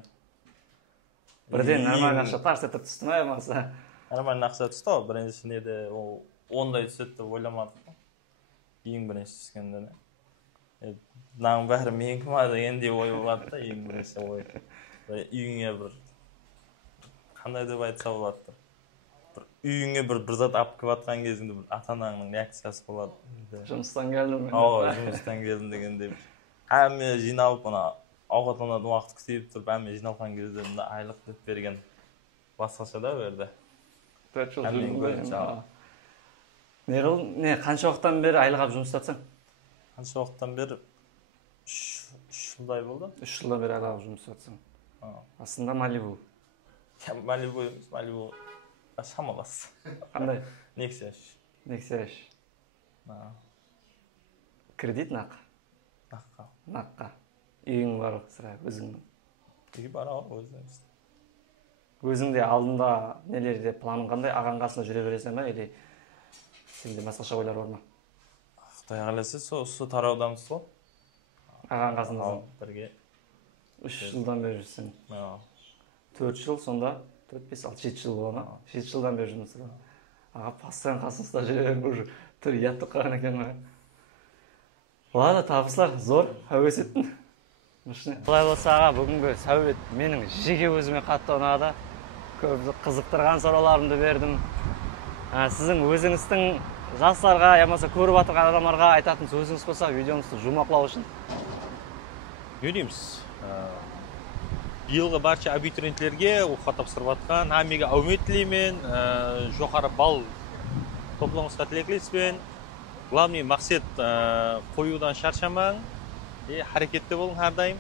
Бірден нормальный ақша тарс етіп түсті ме болмаса? Нормальный ақша түсті ғой, бірінші неде ол ондай түседі деп ойламадық. Ең бірінші түскенде. Мынаның бәрі менікі ма дегендей ой болады да, ең бірінші ой. Үйіңе бір қандай деп айтса болады. Үйіңе бір зат алып келіп жатқан кезінде ата-анаңның реакциясы болады. Жұмыстан келдім. Жұмыстан келдім дегенде. Әме жиналып, ауқаттанатын уақыт күтіп тұрып, әме жиналған кезде айлық деп берген басқаша да берді. 4 жыл жүрдім. Қанша уақыттан бері айлық алып жұмыс істетсің? Қанша уақыттан бері 3 жылдай болды. 3 жылдан бері айлық алып жұмыс істетсің. Астында Малибу. Малибу емес, Малибу шамалас. Қандай? Nexia 3. Nexia 3. Кредит нақ? Наққа. Наққа. Үйің бар сірә өзіңнің? Үй бар ау өзіңіз. Өзіңде алдында нелерде планың қандай? Ағаң қасында жүре бересің бе, или сенде басқаша ойлар бар ма? Құдай қаласа сол тараудамыз ғой. Ағаң қасындасың? Бірге. 3 жылдан бері жүрсің. 4 жыл, сонда 4, 5, 6, 7 жыл болған. 7 жылдан бері жұмыс істедің. Аға постоянно қасыңызда жүре бір түр ұятты қалған екен ғой. Ладно, табыстар зор, әуес еттің. Қалай болса аға, бүгінгі сәулет менің жеке өзіме қатты ұнады. Көп қызықтырған сұрауларымды бердім. Сіздің өзіңіздің жастарға, ямаса көріп отырған адамдарға айтатын сөзіңіз болса, видеомызды жұмақлау үшін. Не дейміз? Биылғы барша абитуриенттерге оқуға тапсырып жатқан әмеге әумет тілеймін, жоғары балл топлауыңызға тілектеспен. Главный мақсат қоюдан шаршамаң, Hareketli болың әрдайым.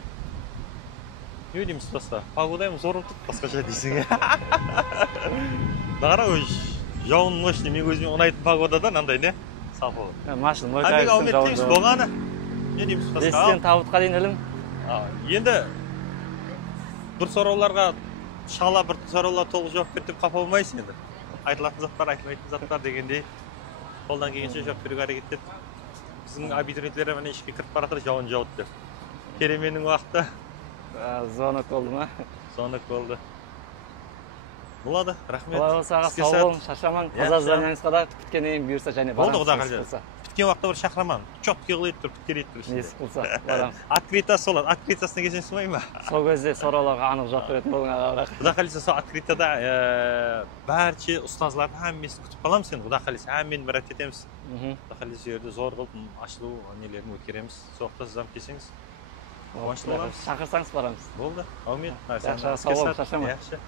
Не дейміз басқа? Погода hem зор ұтып, басқаша дейсің. Дағара жауын мощный, мен өзіме ұнайтын погодада андай не? Сапы. Машина мой Мен ауметпейміз болғаны. Не дейміз басқа? Бестен табытқа дейін ілім. Енді бір сұрауларға шала бір сұраулар толық жауап беріп қапа болмайсың енді. Айтылатын заттар, айтылмайтын заттар дегендей қолдан келгенше жауап беруге әрекет етіп. Біздің абитуриенттер міне ішке кіріп бара жатыр, жауын жауды деп. Кеременің уақыты Звонок болды ма? звонок болды. Болады, рахмет. Құлай болса аға, сау болың, шаршамаң. Таза зданияңызға да күткеннен бұйырса және Болды, Құдай барамыз. қаласа. Біткен уақытта бір шақыраман. Четкий қылып тұр, біткерейді тұр ішінде. Несі қылса, барамыз. Открытасы болады, открытасына келсең сымай ма? Сол кезде сұрауларға анық жауап беретін болың аға бірақ. Құдай қаласа сол открытада бәрче ұстазларды әммесін күтіп қаламыз енді. Құдай қаласа әммен бір етеміз. Құдай қаласа жерде зор қылып ашылу нелерін өткереміз. Соқта сіз келсеңіз. Қуанышты боламыз. Шақырсаңыз барамыз. Болды, аумин. Жақсы, сау болыңыз, шаршамай. Yaxshi.